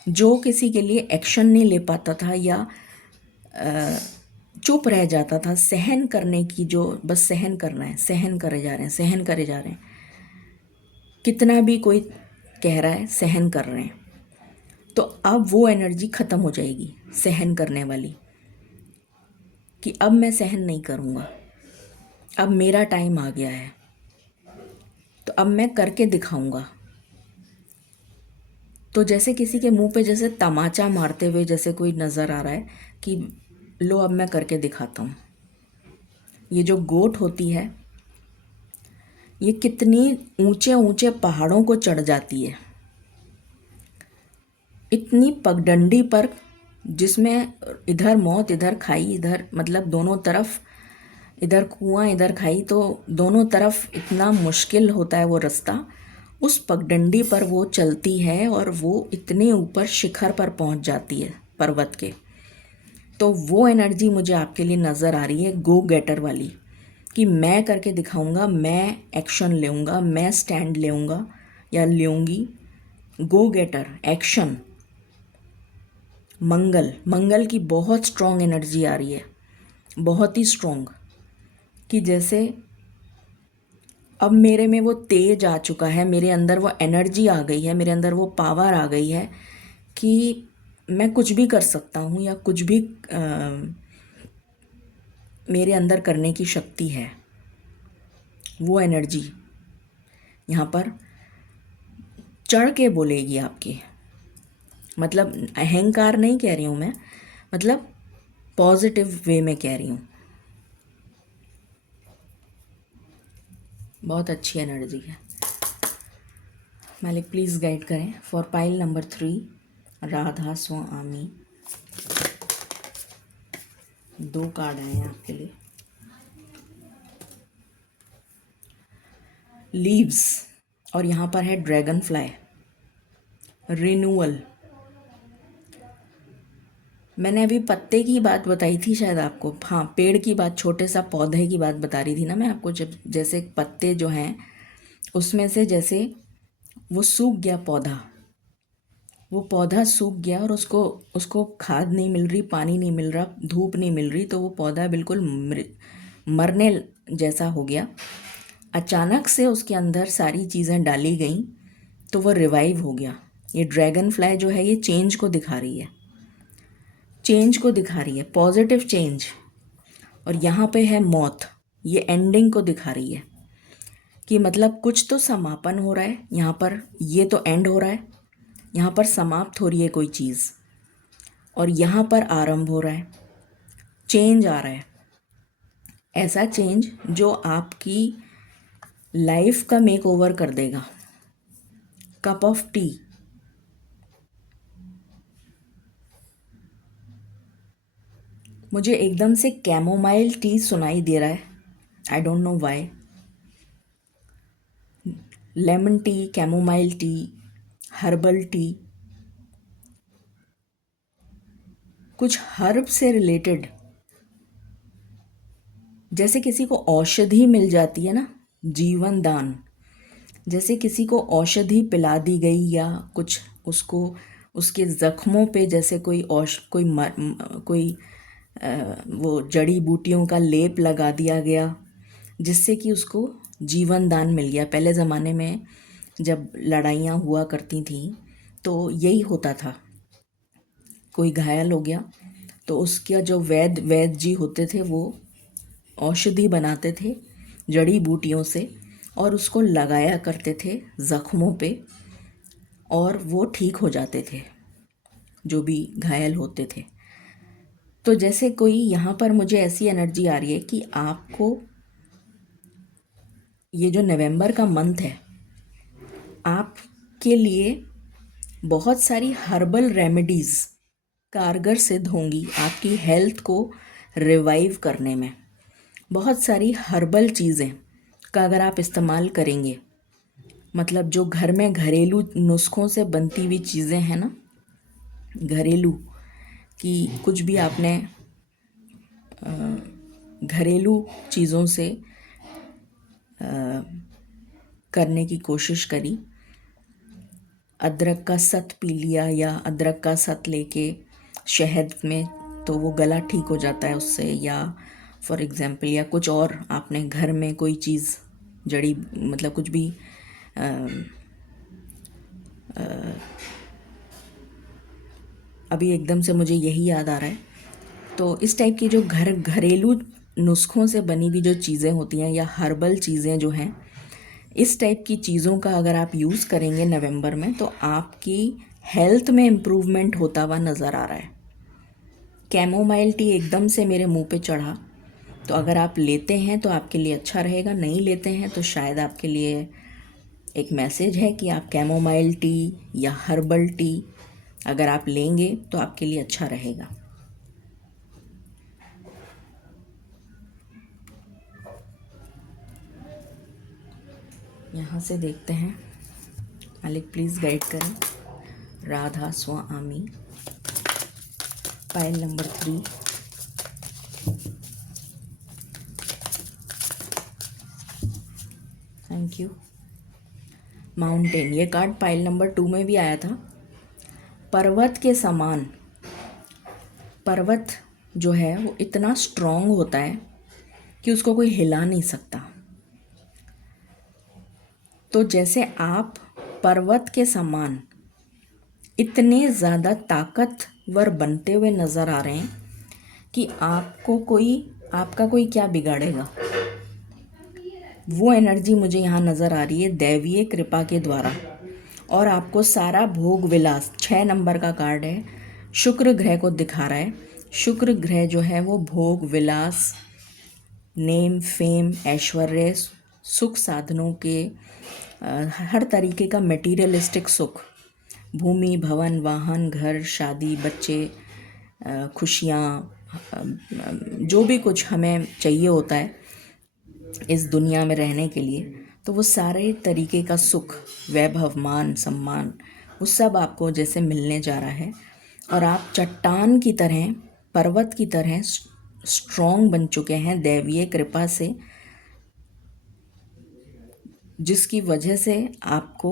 जो किसी के लिए एक्शन नहीं ले पाता था या चुप रह जाता था, सहन करने की, जो बस सहन करना है, सहन करे जा रहे हैं, सहन करे जा रहे हैं, कितना भी कोई कह रहा है सहन कर रहे हैं, तो अब वो एनर्जी ख़त्म हो जाएगी सहन करने वाली, कि अब मैं सहन नहीं करूँगा, अब मेरा टाइम आ गया है, तो अब मैं करके दिखाऊंगा। तो जैसे किसी के मुंह पे जैसे तमाचा मारते हुए जैसे कोई नज़र आ रहा है कि लो अब मैं करके दिखाता हूँ। ये जो गोट होती है ये कितनी ऊंचे ऊंचे पहाड़ों को चढ़ जाती है, इतनी पगडंडी पर, जिसमें इधर मौत इधर खाई, इधर मतलब दोनों तरफ, इधर कुआं इधर खाई, तो दोनों तरफ इतना मुश्किल होता है वो रास्ता। उस पगडंडी पर वो चलती है और वो इतने ऊपर शिखर पर पहुंच जाती है पर्वत के। तो वो एनर्जी मुझे आपके लिए नज़र आ रही है गो गेटर वाली, कि मैं करके दिखाऊंगा, मैं एक्शन लेऊंगा, मैं स्टैंड लेऊंगा या लेऊंगी। गो गेटर, एक्शन, मंगल, मंगल की बहुत स्ट्रॉन्ग एनर्जी आ रही है, बहुत ही स्ट्रॉन्ग, कि जैसे अब मेरे में वो तेज आ चुका है, मेरे अंदर वो एनर्जी आ गई है, मेरे अंदर वो पावर आ गई है कि मैं कुछ भी कर सकता हूँ या कुछ भी मेरे अंदर करने की शक्ति है। वो एनर्जी यहाँ पर चढ़ के बोलेगी आपके, मतलब अहंकार नहीं कह रही हूँ मैं, मतलब पॉजिटिव वे में कह रही हूँ। बहुत अच्छी एनर्जी है। मालिक प्लीज़ गाइड करें for pile number 3, Radha Swami. 2 card आए हैं आपके लिए। लीव्स, और यहाँ पर है ड्रैगन फ्लाई, रिन्यूअल। मैंने अभी पत्ते की बात बताई थी शायद आपको, हाँ पेड़ की बात, छोटे सा पौधे की बात बता रही थी ना मैं आपको, जब जैसे पत्ते जो हैं उसमें से जैसे वो सूख गया पौधा, वो पौधा सूख गया और उसको उसको खाद नहीं मिल रही, पानी नहीं मिल रहा, धूप नहीं मिल रही, तो वो पौधा बिल्कुल मरने जैसा हो गया। अचानक से उसके अंदर सारी चीज़ें डाली गई तो वो रिवाइव हो गया। ये ड्रैगन फ्लाई जो है ये चेंज को दिखा रही है, चेंज को दिखा रही है, पॉजिटिव चेंज। और यहाँ पे है मौत, ये एंडिंग को दिखा रही है कि मतलब कुछ तो समापन हो रहा है यहाँ पर, ये तो एंड हो रहा है, यहाँ पर समाप्त हो रही है कोई चीज़ और यहाँ पर आरंभ हो रहा है, चेंज आ रहा है। ऐसा चेंज जो आपकी लाइफ का मेक ओवर कर देगा। कप ऑफ टी, मुझे एकदम से कैमोमाइल टी सुनाई दे रहा है, I don't know why. Lemon tea, chamomile tea, herbal tea, कुछ हर्ब से रिलेटेड, जैसे किसी को औषधि मिल जाती है ना, जीवन दान, जैसे किसी को औषधि पिला दी गई या कुछ उसको उसके ज़ख्मों पे जैसे कोई कोई वो जड़ी बूटियों का लेप लगा दिया गया जिससे कि उसको जीवन दान मिल गया। पहले ज़माने में जब लड़ाइयाँ हुआ करती थीं तो यही होता था, कोई घायल हो गया तो उसका जो वैद्य जी होते थे वो औषधि बनाते थे जड़ी बूटियों से और उसको लगाया करते थे ज़ख्मों पे और वो ठीक हो जाते थे जो भी घायल होते थे। तो जैसे कोई यहाँ पर मुझे ऐसी एनर्जी आ रही है कि आपको ये जो नवंबर का मंथ है आपके लिए बहुत सारी हर्बल रेमेडीज़ कारगर सिद्ध होंगी आपकी हेल्थ को रिवाइव करने में। बहुत सारी हर्बल चीज़ें का अगर आप इस्तेमाल करेंगे मतलब जो घर में घरेलू नुस्खों से बनती हुई चीज़ें हैं ना, घरेलू, कि कुछ भी आपने घरेलू चीज़ों से करने की कोशिश करी, अदरक का सत पी लिया या अदरक का सत लेके शहद में, तो वो गला ठीक हो जाता है उससे, या फॉर एग्ज़ाम्पल, या कुछ और आपने घर में कोई चीज़ जड़ी, मतलब कुछ भी अभी एकदम से मुझे यही याद आ रहा है। तो इस टाइप की जो घरेलू नुस्खों से बनी हुई जो चीज़ें होती हैं या हर्बल चीज़ें जो हैं, इस टाइप की चीज़ों का अगर आप यूज़ करेंगे नवंबर में, तो आपकी हेल्थ में इम्प्रूवमेंट होता हुआ नज़र आ रहा है। कैमोमाइल टी एकदम से मेरे मुंह पे चढ़ा, तो अगर आप लेते हैं तो आपके लिए अच्छा रहेगा, नहीं लेते हैं तो शायद आपके लिए एक मैसेज है कि आप कैमोमाइल टी या हर्बल टी अगर आप लेंगे तो आपके लिए अच्छा रहेगा। यहाँ से देखते हैं, मालिक प्लीज़ गाइड करें। Radha Swami, pile number 3, thank you. Mountain, ये कार्ड पाइल नंबर 2 में भी आया था। पर्वत के समान, पर्वत जो है वो इतना स्ट्रांग होता है कि उसको कोई हिला नहीं सकता। तो जैसे आप पर्वत के समान इतने ज़्यादा ताकतवर बनते हुए नज़र आ रहे हैं कि आपका कोई क्या बिगाड़ेगा, वो एनर्जी मुझे यहाँ नज़र आ रही है दैवीय कृपा के द्वारा। और आपको सारा भोग विलास, 6 नंबर का कार्ड है, शुक्र ग्रह को दिखा रहा है। शुक्र ग्रह जो है वो भोग विलास, नेम फेम, ऐश्वर्य, सुख साधनों के हर तरीके का मटेरियलिस्टिक सुख, भूमि भवन वाहन घर शादी बच्चे खुशियाँ, जो भी कुछ हमें चाहिए होता है इस दुनिया में रहने के लिए, तो वो सारे तरीके का सुख, वैभव, मान सम्मान, वो सब आपको जैसे मिलने जा रहा है। और आप चट्टान की तरह, पर्वत की तरह स्ट्रॉन्ग बन चुके हैं दैवीय कृपा से, जिसकी वजह से आपको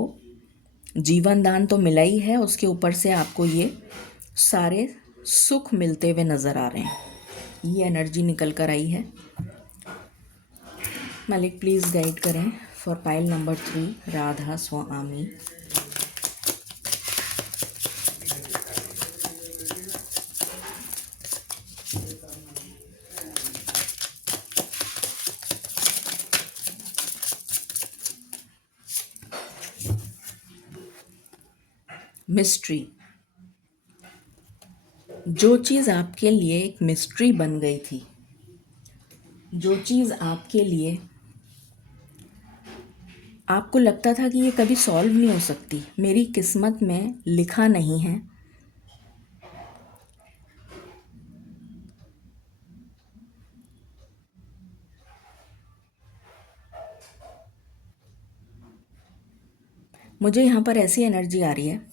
जीवन दान तो मिला ही है, उसके ऊपर से आपको ये सारे सुख मिलते हुए नज़र आ रहे हैं। ये एनर्जी निकल कर आई है। मालिक प्लीज़ गाइड करें for pile number 3, Radha Swami. Mystery, जो चीज़ आपके लिए एक मिस्ट्री बन गई थी, जो चीज़ आपके लिए आपको लगता था कि ये कभी सॉल्व नहीं हो सकती, मेरी किस्मत में लिखा नहीं है, मुझे यहाँ पर ऐसी एनर्जी आ रही है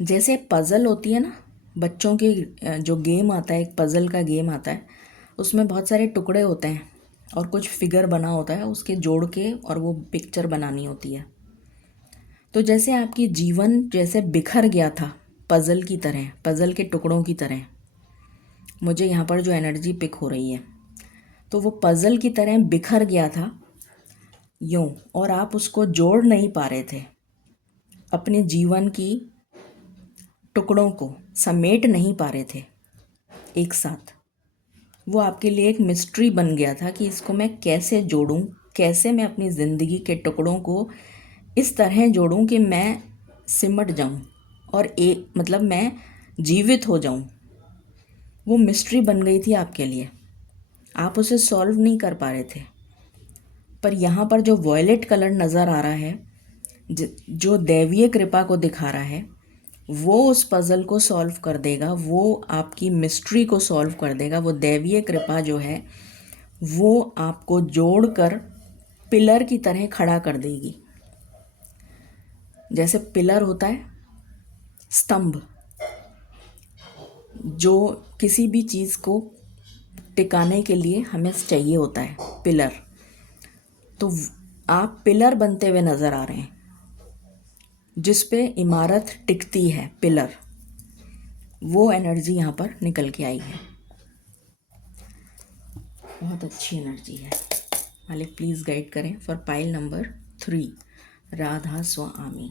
जैसे पज़ल होती है ना, बच्चों के जो गेम आता है, एक पज़ल का गेम आता है, उसमें बहुत सारे टुकड़े होते हैं और कुछ फिगर बना होता है, उसके जोड़ के और वो पिक्चर बनानी होती है। तो जैसे आपकी जीवन जैसे बिखर गया था पज़ल की तरह, पज़ल के टुकड़ों की तरह, मुझे यहाँ पर जो एनर्जी पिक हो रही है, तो वो पज़ल की तरह बिखर गया था यूँ, और आप उसको जोड़ नहीं पा रहे थे, अपने जीवन की टुकड़ों को समेट नहीं पा रहे थे एक साथ। वो आपके लिए एक मिस्ट्री बन गया था कि इसको मैं कैसे जोड़ूं, कैसे मैं अपनी ज़िंदगी के टुकड़ों को इस तरह जोड़ूं कि मैं सिमट जाऊं और एक मतलब मैं जीवित हो जाऊं। वो मिस्ट्री बन गई थी आपके लिए, आप उसे सॉल्व नहीं कर पा रहे थे। पर यहाँ पर जो वॉयलेट कलर नज़र आ रहा है, जो दैवीय कृपा को दिखा रहा है, वो उस पज़ल को सॉल्व कर देगा, वो आपकी मिस्ट्री को सॉल्व कर देगा। वो दैवीय कृपा जो है वो आपको जोड़कर पिलर की तरह खड़ा कर देगी। जैसे पिलर होता है, स्तंभ, जो किसी भी चीज़ को टिकाने के लिए हमें चाहिए होता है, पिलर। तो आप पिलर बनते हुए नज़र आ रहे हैं, जिस पे इमारत टिकती है, पिलर। वो एनर्जी यहाँ पर निकल के आई है। बहुत अच्छी एनर्जी है। मालिक प्लीज़ गाइड करें for pile number 3, Radha Swami.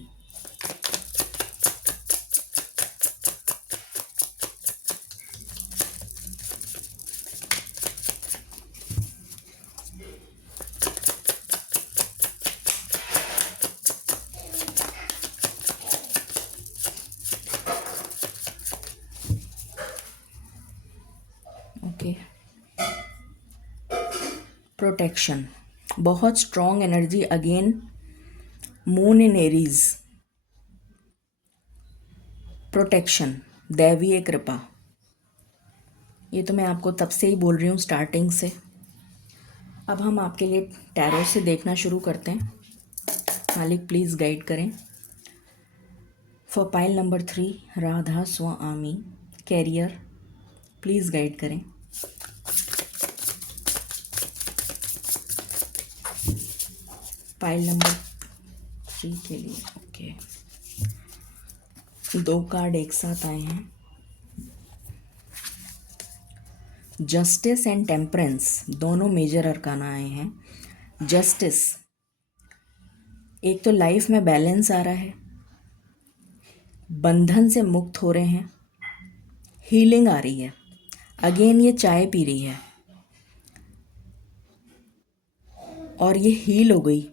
Okay, protection, बहुत strong energy again, moon in Aries. Protection, दैवीय कृपा। ये तो मैं आपको तब से ही बोल रही हूँ, स्टार्टिंग से। अब हम आपके लिए टैरो से देखना शुरू करते हैं। मालिक प्लीज़ गाइड करें for pile number 3, Radha Swami. Career please guide करें। पाइल नंबर 3 के लिए ओके, 2 कार्ड एक साथ आए हैं। जस्टिस एंड टेम्परेंस, दोनों मेजर अरकाना आए हैं। जस्टिस, एक तो लाइफ में बैलेंस आ रहा है, बंधन से मुक्त हो रहे हैं, हीलिंग आ रही है। अगेन ये चाय पी रही है और ये हील हो गई,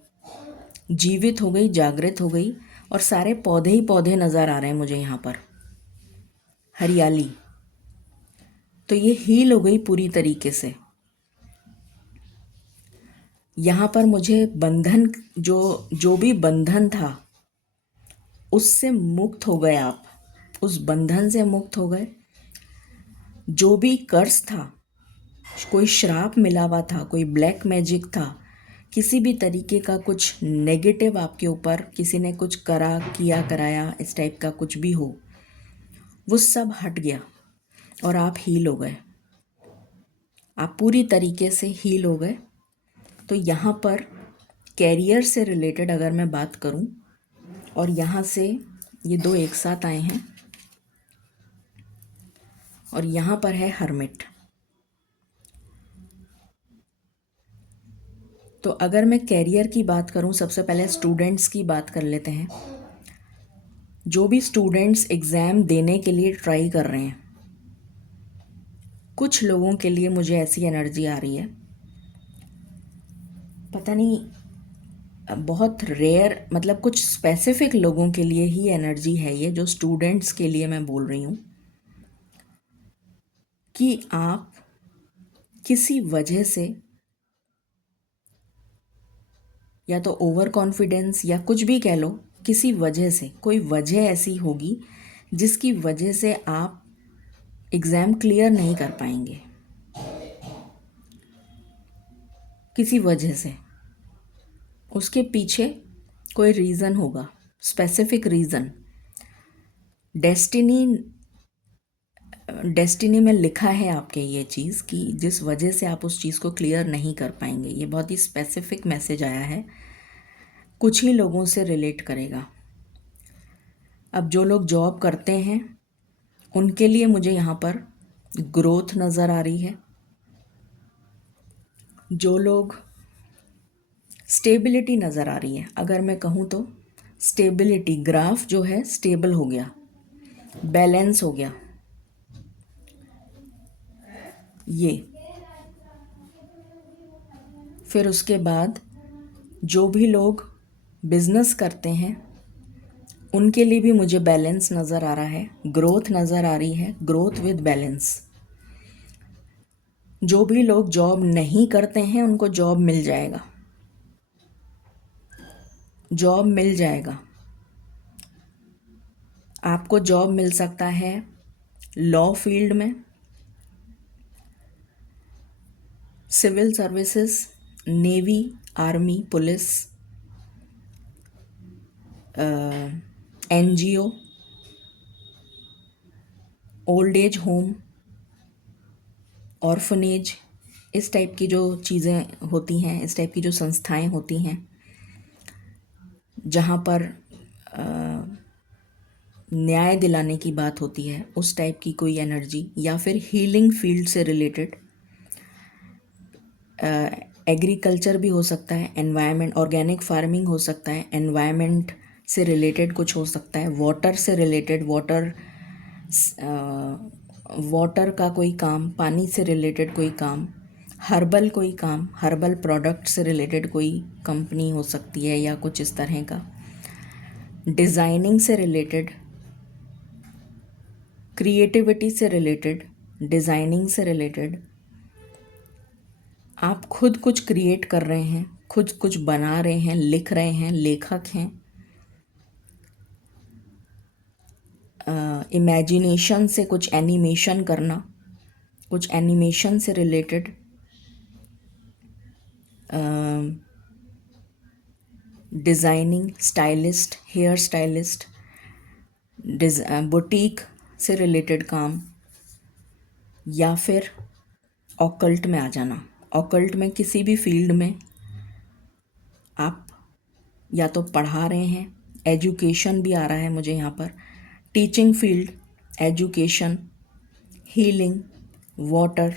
जीवित हो गई, जागृत हो गई, और सारे पौधे ही पौधे नज़र आ रहे हैं मुझे यहाँ पर, हरियाली। तो ये हील हो गई पूरी तरीके से। यहाँ पर मुझे बंधन, जो जो भी बंधन था उससे मुक्त हो गए आप, उस बंधन से मुक्त हो गए। जो भी कर्स था, कोई श्राप मिला हुआ था, कोई ब्लैक मैजिक था, किसी भी तरीके का कुछ नेगेटिव आपके ऊपर किसी ने कुछ करा, किया, कराया, इस टाइप का कुछ भी हो, वो सब हट गया और आप हील हो गए। आप पूरी तरीके से हील हो गए। तो यहाँ पर कैरियर से रिलेटेड अगर मैं बात करूँ, और यहाँ से ये 2 एक साथ आए हैं, और यहाँ पर है हर्मिट। तो अगर मैं कैरियर की बात करूँ, सबसे पहले स्टूडेंट्स की बात कर लेते हैं। जो भी स्टूडेंट्स एग्ज़ाम देने के लिए ट्राई कर रहे हैं, कुछ लोगों के लिए मुझे ऐसी एनर्जी आ रही है, पता नहीं, बहुत रेयर, मतलब कुछ स्पेसिफिक लोगों के लिए ही एनर्जी है ये, जो स्टूडेंट्स के लिए मैं बोल रही हूँ, कि आप किसी वजह से, या तो ओवर कॉन्फिडेंस या कुछ भी कह लो, किसी वजह से, कोई वजह ऐसी होगी जिसकी वजह से आप एग्ज़ाम क्लियर नहीं कर पाएंगे, किसी वजह से। उसके पीछे कोई रीज़न होगा, स्पेसिफिक रीज़न। डेस्टिनी, डेस्टिनी में लिखा है आपके ये चीज़, कि जिस वजह से आप उस चीज़ को क्लियर नहीं कर पाएंगे। ये बहुत ही स्पेसिफिक मैसेज आया है, कुछ ही लोगों से रिलेट करेगा। अब जो लोग जॉब करते हैं उनके लिए मुझे यहाँ पर ग्रोथ नज़र आ रही है। जो लोग, स्टेबिलिटी नज़र आ रही है, अगर मैं कहूँ तो स्टेबिलिटी, ग्राफ जो है स्टेबल हो गया, बैलेंस हो गया। ये फिर उसके बाद जो भी लोग बिजनेस करते हैं उनके लिए भी मुझे बैलेंस नज़र आ रहा है, ग्रोथ नज़र आ रही है, ग्रोथ विद बैलेंस। जो भी लोग जॉब नहीं करते हैं उनको जॉब मिल जाएगा, जॉब मिल जाएगा। आपको जॉब मिल सकता है लॉ फील्ड में, civil services, navy, army, police, NGO, old age home, orphanage, इस टाइप की जो चीज़ें होती हैं, इस टाइप की जो संस्थाएं होती हैं जहाँ पर न्याय दिलाने की बात होती है, उस टाइप की कोई एनर्जी, या फिर हीलिंग फील्ड से रिलेटेड। एग्रीकल्चर भी हो सकता है, एनवायरनमेंट, ऑर्गेनिक फार्मिंग हो सकता है, एनवायरनमेंट से रिलेटेड कुछ हो सकता है, वाटर से रिलेटेड, वाटर का कोई काम, पानी से रिलेटेड कोई काम, हर्बल कोई काम, हर्बल प्रोडक्ट से रिलेटेड कोई कंपनी हो सकती है या कुछ इस तरह का, डिज़ाइनिंग से रिलेटेड, क्रिएटिविटी से रिलेटेड, डिज़ाइनिंग से रिलेटेड। आप खुद कुछ क्रिएट कर रहे हैं, खुद कुछ बना रहे हैं, लिख रहे हैं, लेखक हैं। इमेजिनेशन से कुछ एनिमेशन करना, कुछ एनिमेशन से related, designing, stylist, hair stylist, boutique से रिलेटेड काम, या फिर ऑकल्ट में आ जाना। ऑकल्ट में किसी भी फील्ड में आप या तो पढ़ा रहे हैं, एजुकेशन भी आ रहा है मुझे यहाँ पर, teaching field, education, healing, water,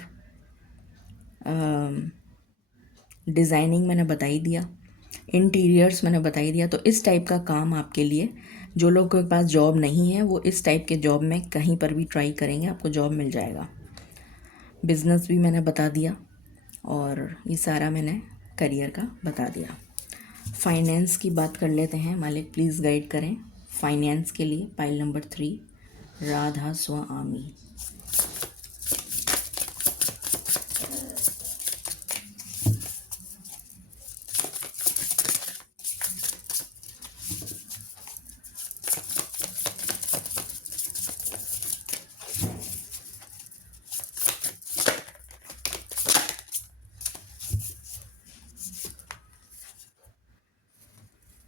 designing मैंने बता ही दिया, इंटीरियर्स मैंने बता ही दिया। तो इस टाइप का काम आपके लिए, जो लोगों के पास जॉब नहीं है वो इस टाइप के जॉब में कहीं पर भी ट्राई करेंगे, आपको जॉब मिल जाएगा। बिज़नेस भी मैंने बता दिया, और ये सारा मैंने करियर का बता दिया। फाइनेंस की बात कर लेते हैं। मालिक प्लीज़ गाइड करें फाइनेंस के लिए। पाइल नंबर 3, राधा स्वामी।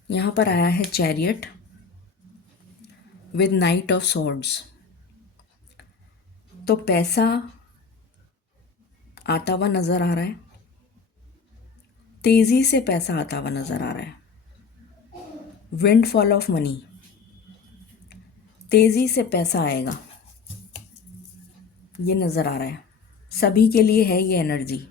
यहाँ पर आया है chariot with night of swords. तो पैसा आता हुआ नज़र आ रहा है, तेज़ी से पैसा आता हुआ नज़र आ रहा है। विंडफॉल ऑफ मनी, तेज़ी से पैसा आएगा, ये नज़र आ रहा है। सभी के लिए है ये एनर्जी।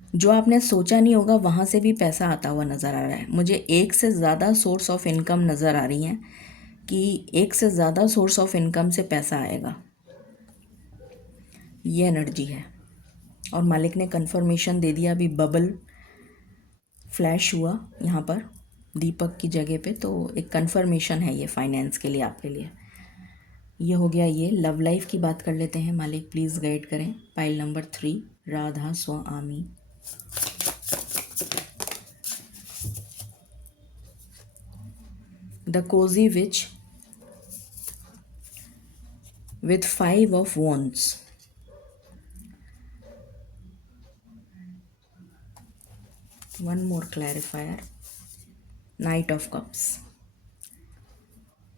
जो आपने सोचा नहीं होगा वहाँ से भी पैसा आता हुआ नज़र आ रहा है। मुझे एक से ज़्यादा सोर्स ऑफ इनकम नज़र आ रही हैं कि एक से ज़्यादा सोर्स ऑफ इनकम से पैसा आएगा, ये एनर्जी है। और मालिक ने कंफर्मेशन दे दिया, अभी बबल फ्लैश हुआ यहाँ पर दीपक की जगह पे, तो एक कंफर्मेशन है ये फाइनेंस के लिए, आपके लिए। ये हो गया ये। लव लाइफ की बात कर लेते हैं। मालिक प्लीज़ गाइड करें। Pile number 3, Radha Swami. The cozy which with 5 of wands. One more clarifier, Knight of Cups.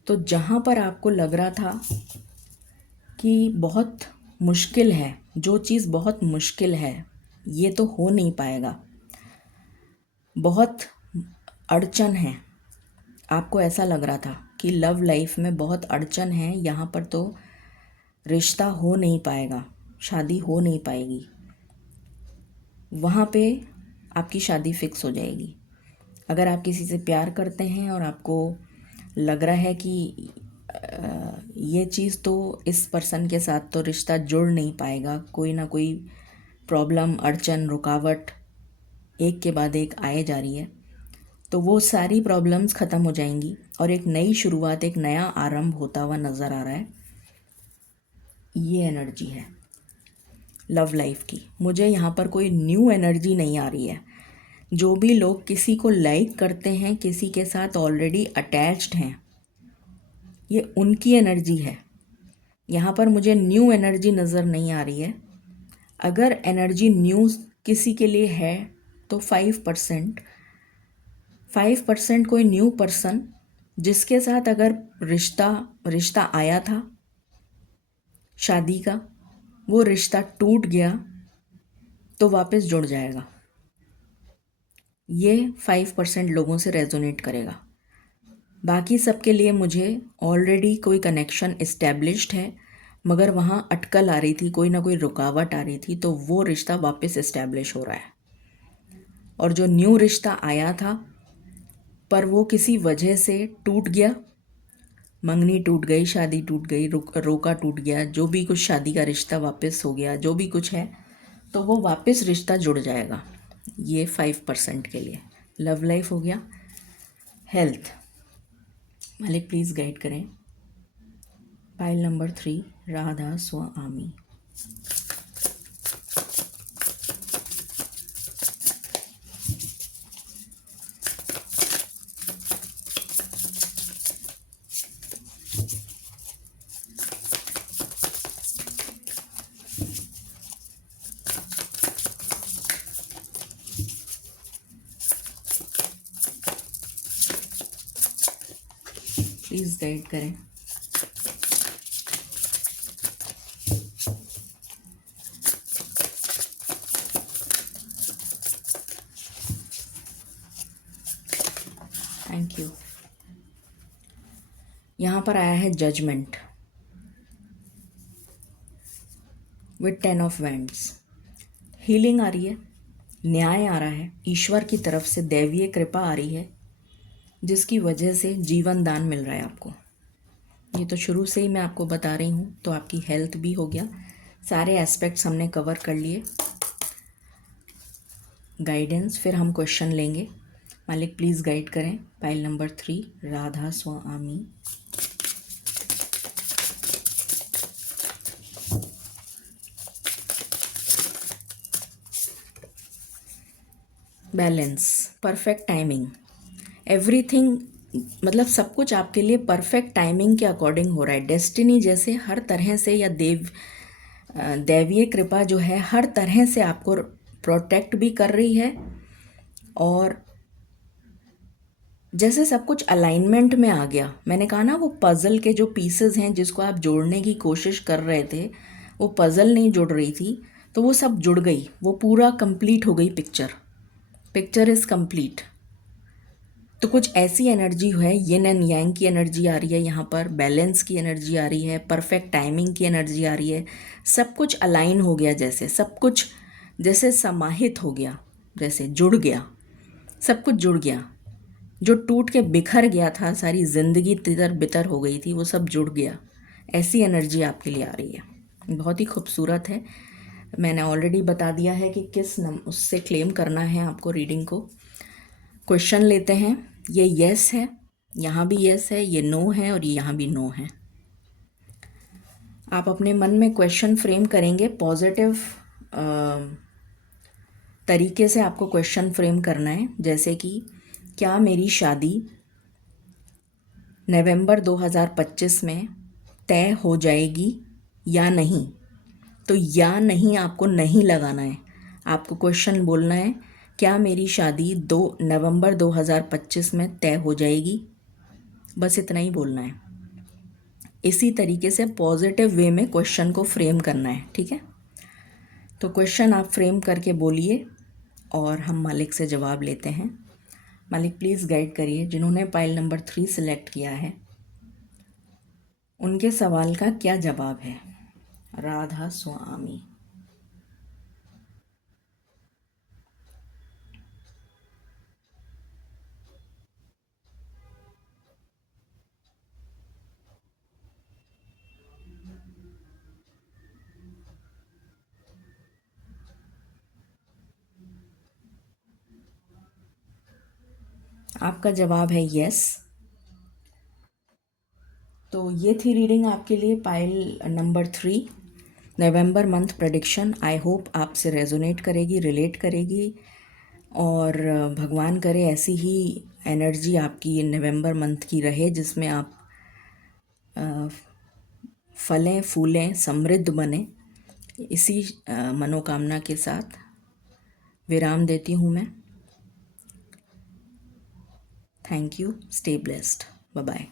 तो जहाँ पर आपको लग रहा था कि बहुत मुश्किल है, जो चीज़ बहुत मुश्किल है ये तो हो नहीं पाएगा, बहुत अड़चन है, आपको ऐसा लग रहा था कि लव लाइफ में बहुत अड़चन है, यहाँ पर तो रिश्ता हो नहीं पाएगा, शादी हो नहीं पाएगी, वहाँ पे आपकी शादी फिक्स हो जाएगी। अगर आप किसी से प्यार करते हैं और आपको लग रहा है कि ये चीज़ तो इस पर्सन के साथ तो रिश्ता जुड़ नहीं पाएगा, कोई ना कोई प्रॉब्लम, अड़चन, रुकावट एक के बाद एक आए जा रही है, तो वो सारी प्रॉब्लम्स ख़त्म हो जाएंगी और एक नई शुरुआत, एक नया आरंभ होता हुआ नज़र आ रहा है। ये एनर्जी है लव लाइफ की। मुझे यहाँ पर कोई न्यू एनर्जी नहीं आ रही है। जो भी लोग किसी को लाइक करते हैं, किसी के साथ ऑलरेडी अटैच्ड हैं, ये उनकी एनर्जी है। यहाँ पर मुझे न्यू एनर्जी नज़र नहीं आ रही है। अगर एनर्जी न्यू किसी के लिए है तो 5%, 5% कोई न्यू पर्सन जिसके साथ अगर रिश्ता रिश्ता आया था शादी का, वो रिश्ता टूट गया तो वापस जुड़ जाएगा। ये 5% लोगों से रेजोनेट करेगा। बाकी सबके लिए मुझे ऑलरेडी कोई कनेक्शन इस्टेब्लिश्ड है, मगर वहाँ अटकल आ रही थी, कोई ना कोई रुकावट आ रही थी, तो वो रिश्ता वापस इस्टेब्लिश हो रहा है। और जो न्यू रिश्ता आया था पर वो किसी वजह से टूट गया, मंगनी टूट गई, शादी टूट गई, रोका टूट गया, जो भी कुछ, शादी का रिश्ता वापस हो गया, जो भी कुछ है, तो वो वापस रिश्ता जुड़ जाएगा। ये 5% के लिए। लव लाइफ हो गया। हेल्थ, मालिक प्लीज़ गाइड करें। Pile number 3, Radha Swami. Please guide करें। Thank you. यहाँ पर आया है judgement with 10 of wands. Healing आ रही है, न्याय आ रहा है, ईश्वर की तरफ से दैवीय कृपा आ रही है, जिसकी वजह से जीवन दान मिल रहा है आपको। ये तो शुरू से ही मैं आपको बता रही हूँ। तो आपकी हेल्थ भी हो गया, सारे एस्पेक्ट्स हमने कवर कर लिए। गाइडेंस, फिर हम क्वेश्चन लेंगे। मालिक प्लीज़ गाइड करें। पाइल नंबर 3, राधा स्वामी। बैलेंस, परफेक्ट टाइमिंग, एवरीथिंग, मतलब सब कुछ आपके लिए परफेक्ट टाइमिंग के अकॉर्डिंग हो रहा है। डेस्टिनी जैसे हर तरह से, या दैवीय कृपा जो है हर तरह से आपको प्रोटेक्ट भी कर रही है, और जैसे सब कुछ अलाइनमेंट में आ गया। मैंने कहा ना, वो पज़ल के जो पीसेस हैं जिसको आप जोड़ने की कोशिश कर रहे थे, वो पज़ल नहीं जुड़ रही थी, तो वो सब जुड़ गई, वो पूरा कंप्लीट हो गई पिक्चर। Picture is complete. तो कुछ ऐसी एनर्जी है, यिन एंड यांग की एनर्जी आ रही है यहाँ पर, बैलेंस की एनर्जी आ रही है, परफेक्ट टाइमिंग की एनर्जी आ रही है। सब कुछ अलाइन हो गया, जैसे सब कुछ जैसे समाहित हो गया, जैसे जुड़ गया, सब कुछ जुड़ गया। जो टूट के बिखर गया था, सारी ज़िंदगी तितर बितर हो गई थी, वो सब जुड़ गया। ऐसी एनर्जी आपके लिए आ रही है, बहुत ही खूबसूरत है। मैंने ऑलरेडी बता दिया है कि उससे क्लेम करना है आपको रीडिंग को। क्वेश्चन लेते हैं। ये यस है, यहाँ भी यस है, ये नो है, और ये यहाँ भी नो है। आप अपने मन में क्वेश्चन फ्रेम करेंगे, पॉजिटिव तरीके से आपको क्वेश्चन फ्रेम करना है। जैसे कि क्या मेरी शादी नवंबर 2025 में तय हो जाएगी या नहीं? तो या नहीं आपको नहीं लगाना है, आपको क्वेश्चन बोलना है, क्या मेरी शादी नवंबर 2025 में तय हो जाएगी? बस इतना ही बोलना है। इसी तरीके से पॉजिटिव वे में क्वेश्चन को फ्रेम करना है, ठीक है? तो क्वेश्चन आप फ्रेम करके बोलिए और हम मालिक से जवाब लेते हैं। मालिक प्लीज़ गाइड करिए, जिन्होंने पाइल नंबर 3 सिलेक्ट किया है उनके सवाल का क्या जवाब है। राधा स्वामी। आपका जवाब है यस। तो ये थी रीडिंग आपके लिए, pile number 3, November month prediction. I hope आपसे रेजोनेट करेगी, रिलेट करेगी, और भगवान करे ऐसी ही एनर्जी आपकी नवंबर मंथ की रहे, जिसमें आप फलें फूलें, समृद्ध बने। इसी मनोकामना के साथ विराम देती हूँ मैं। Thank you. Stay blessed. Bye bye.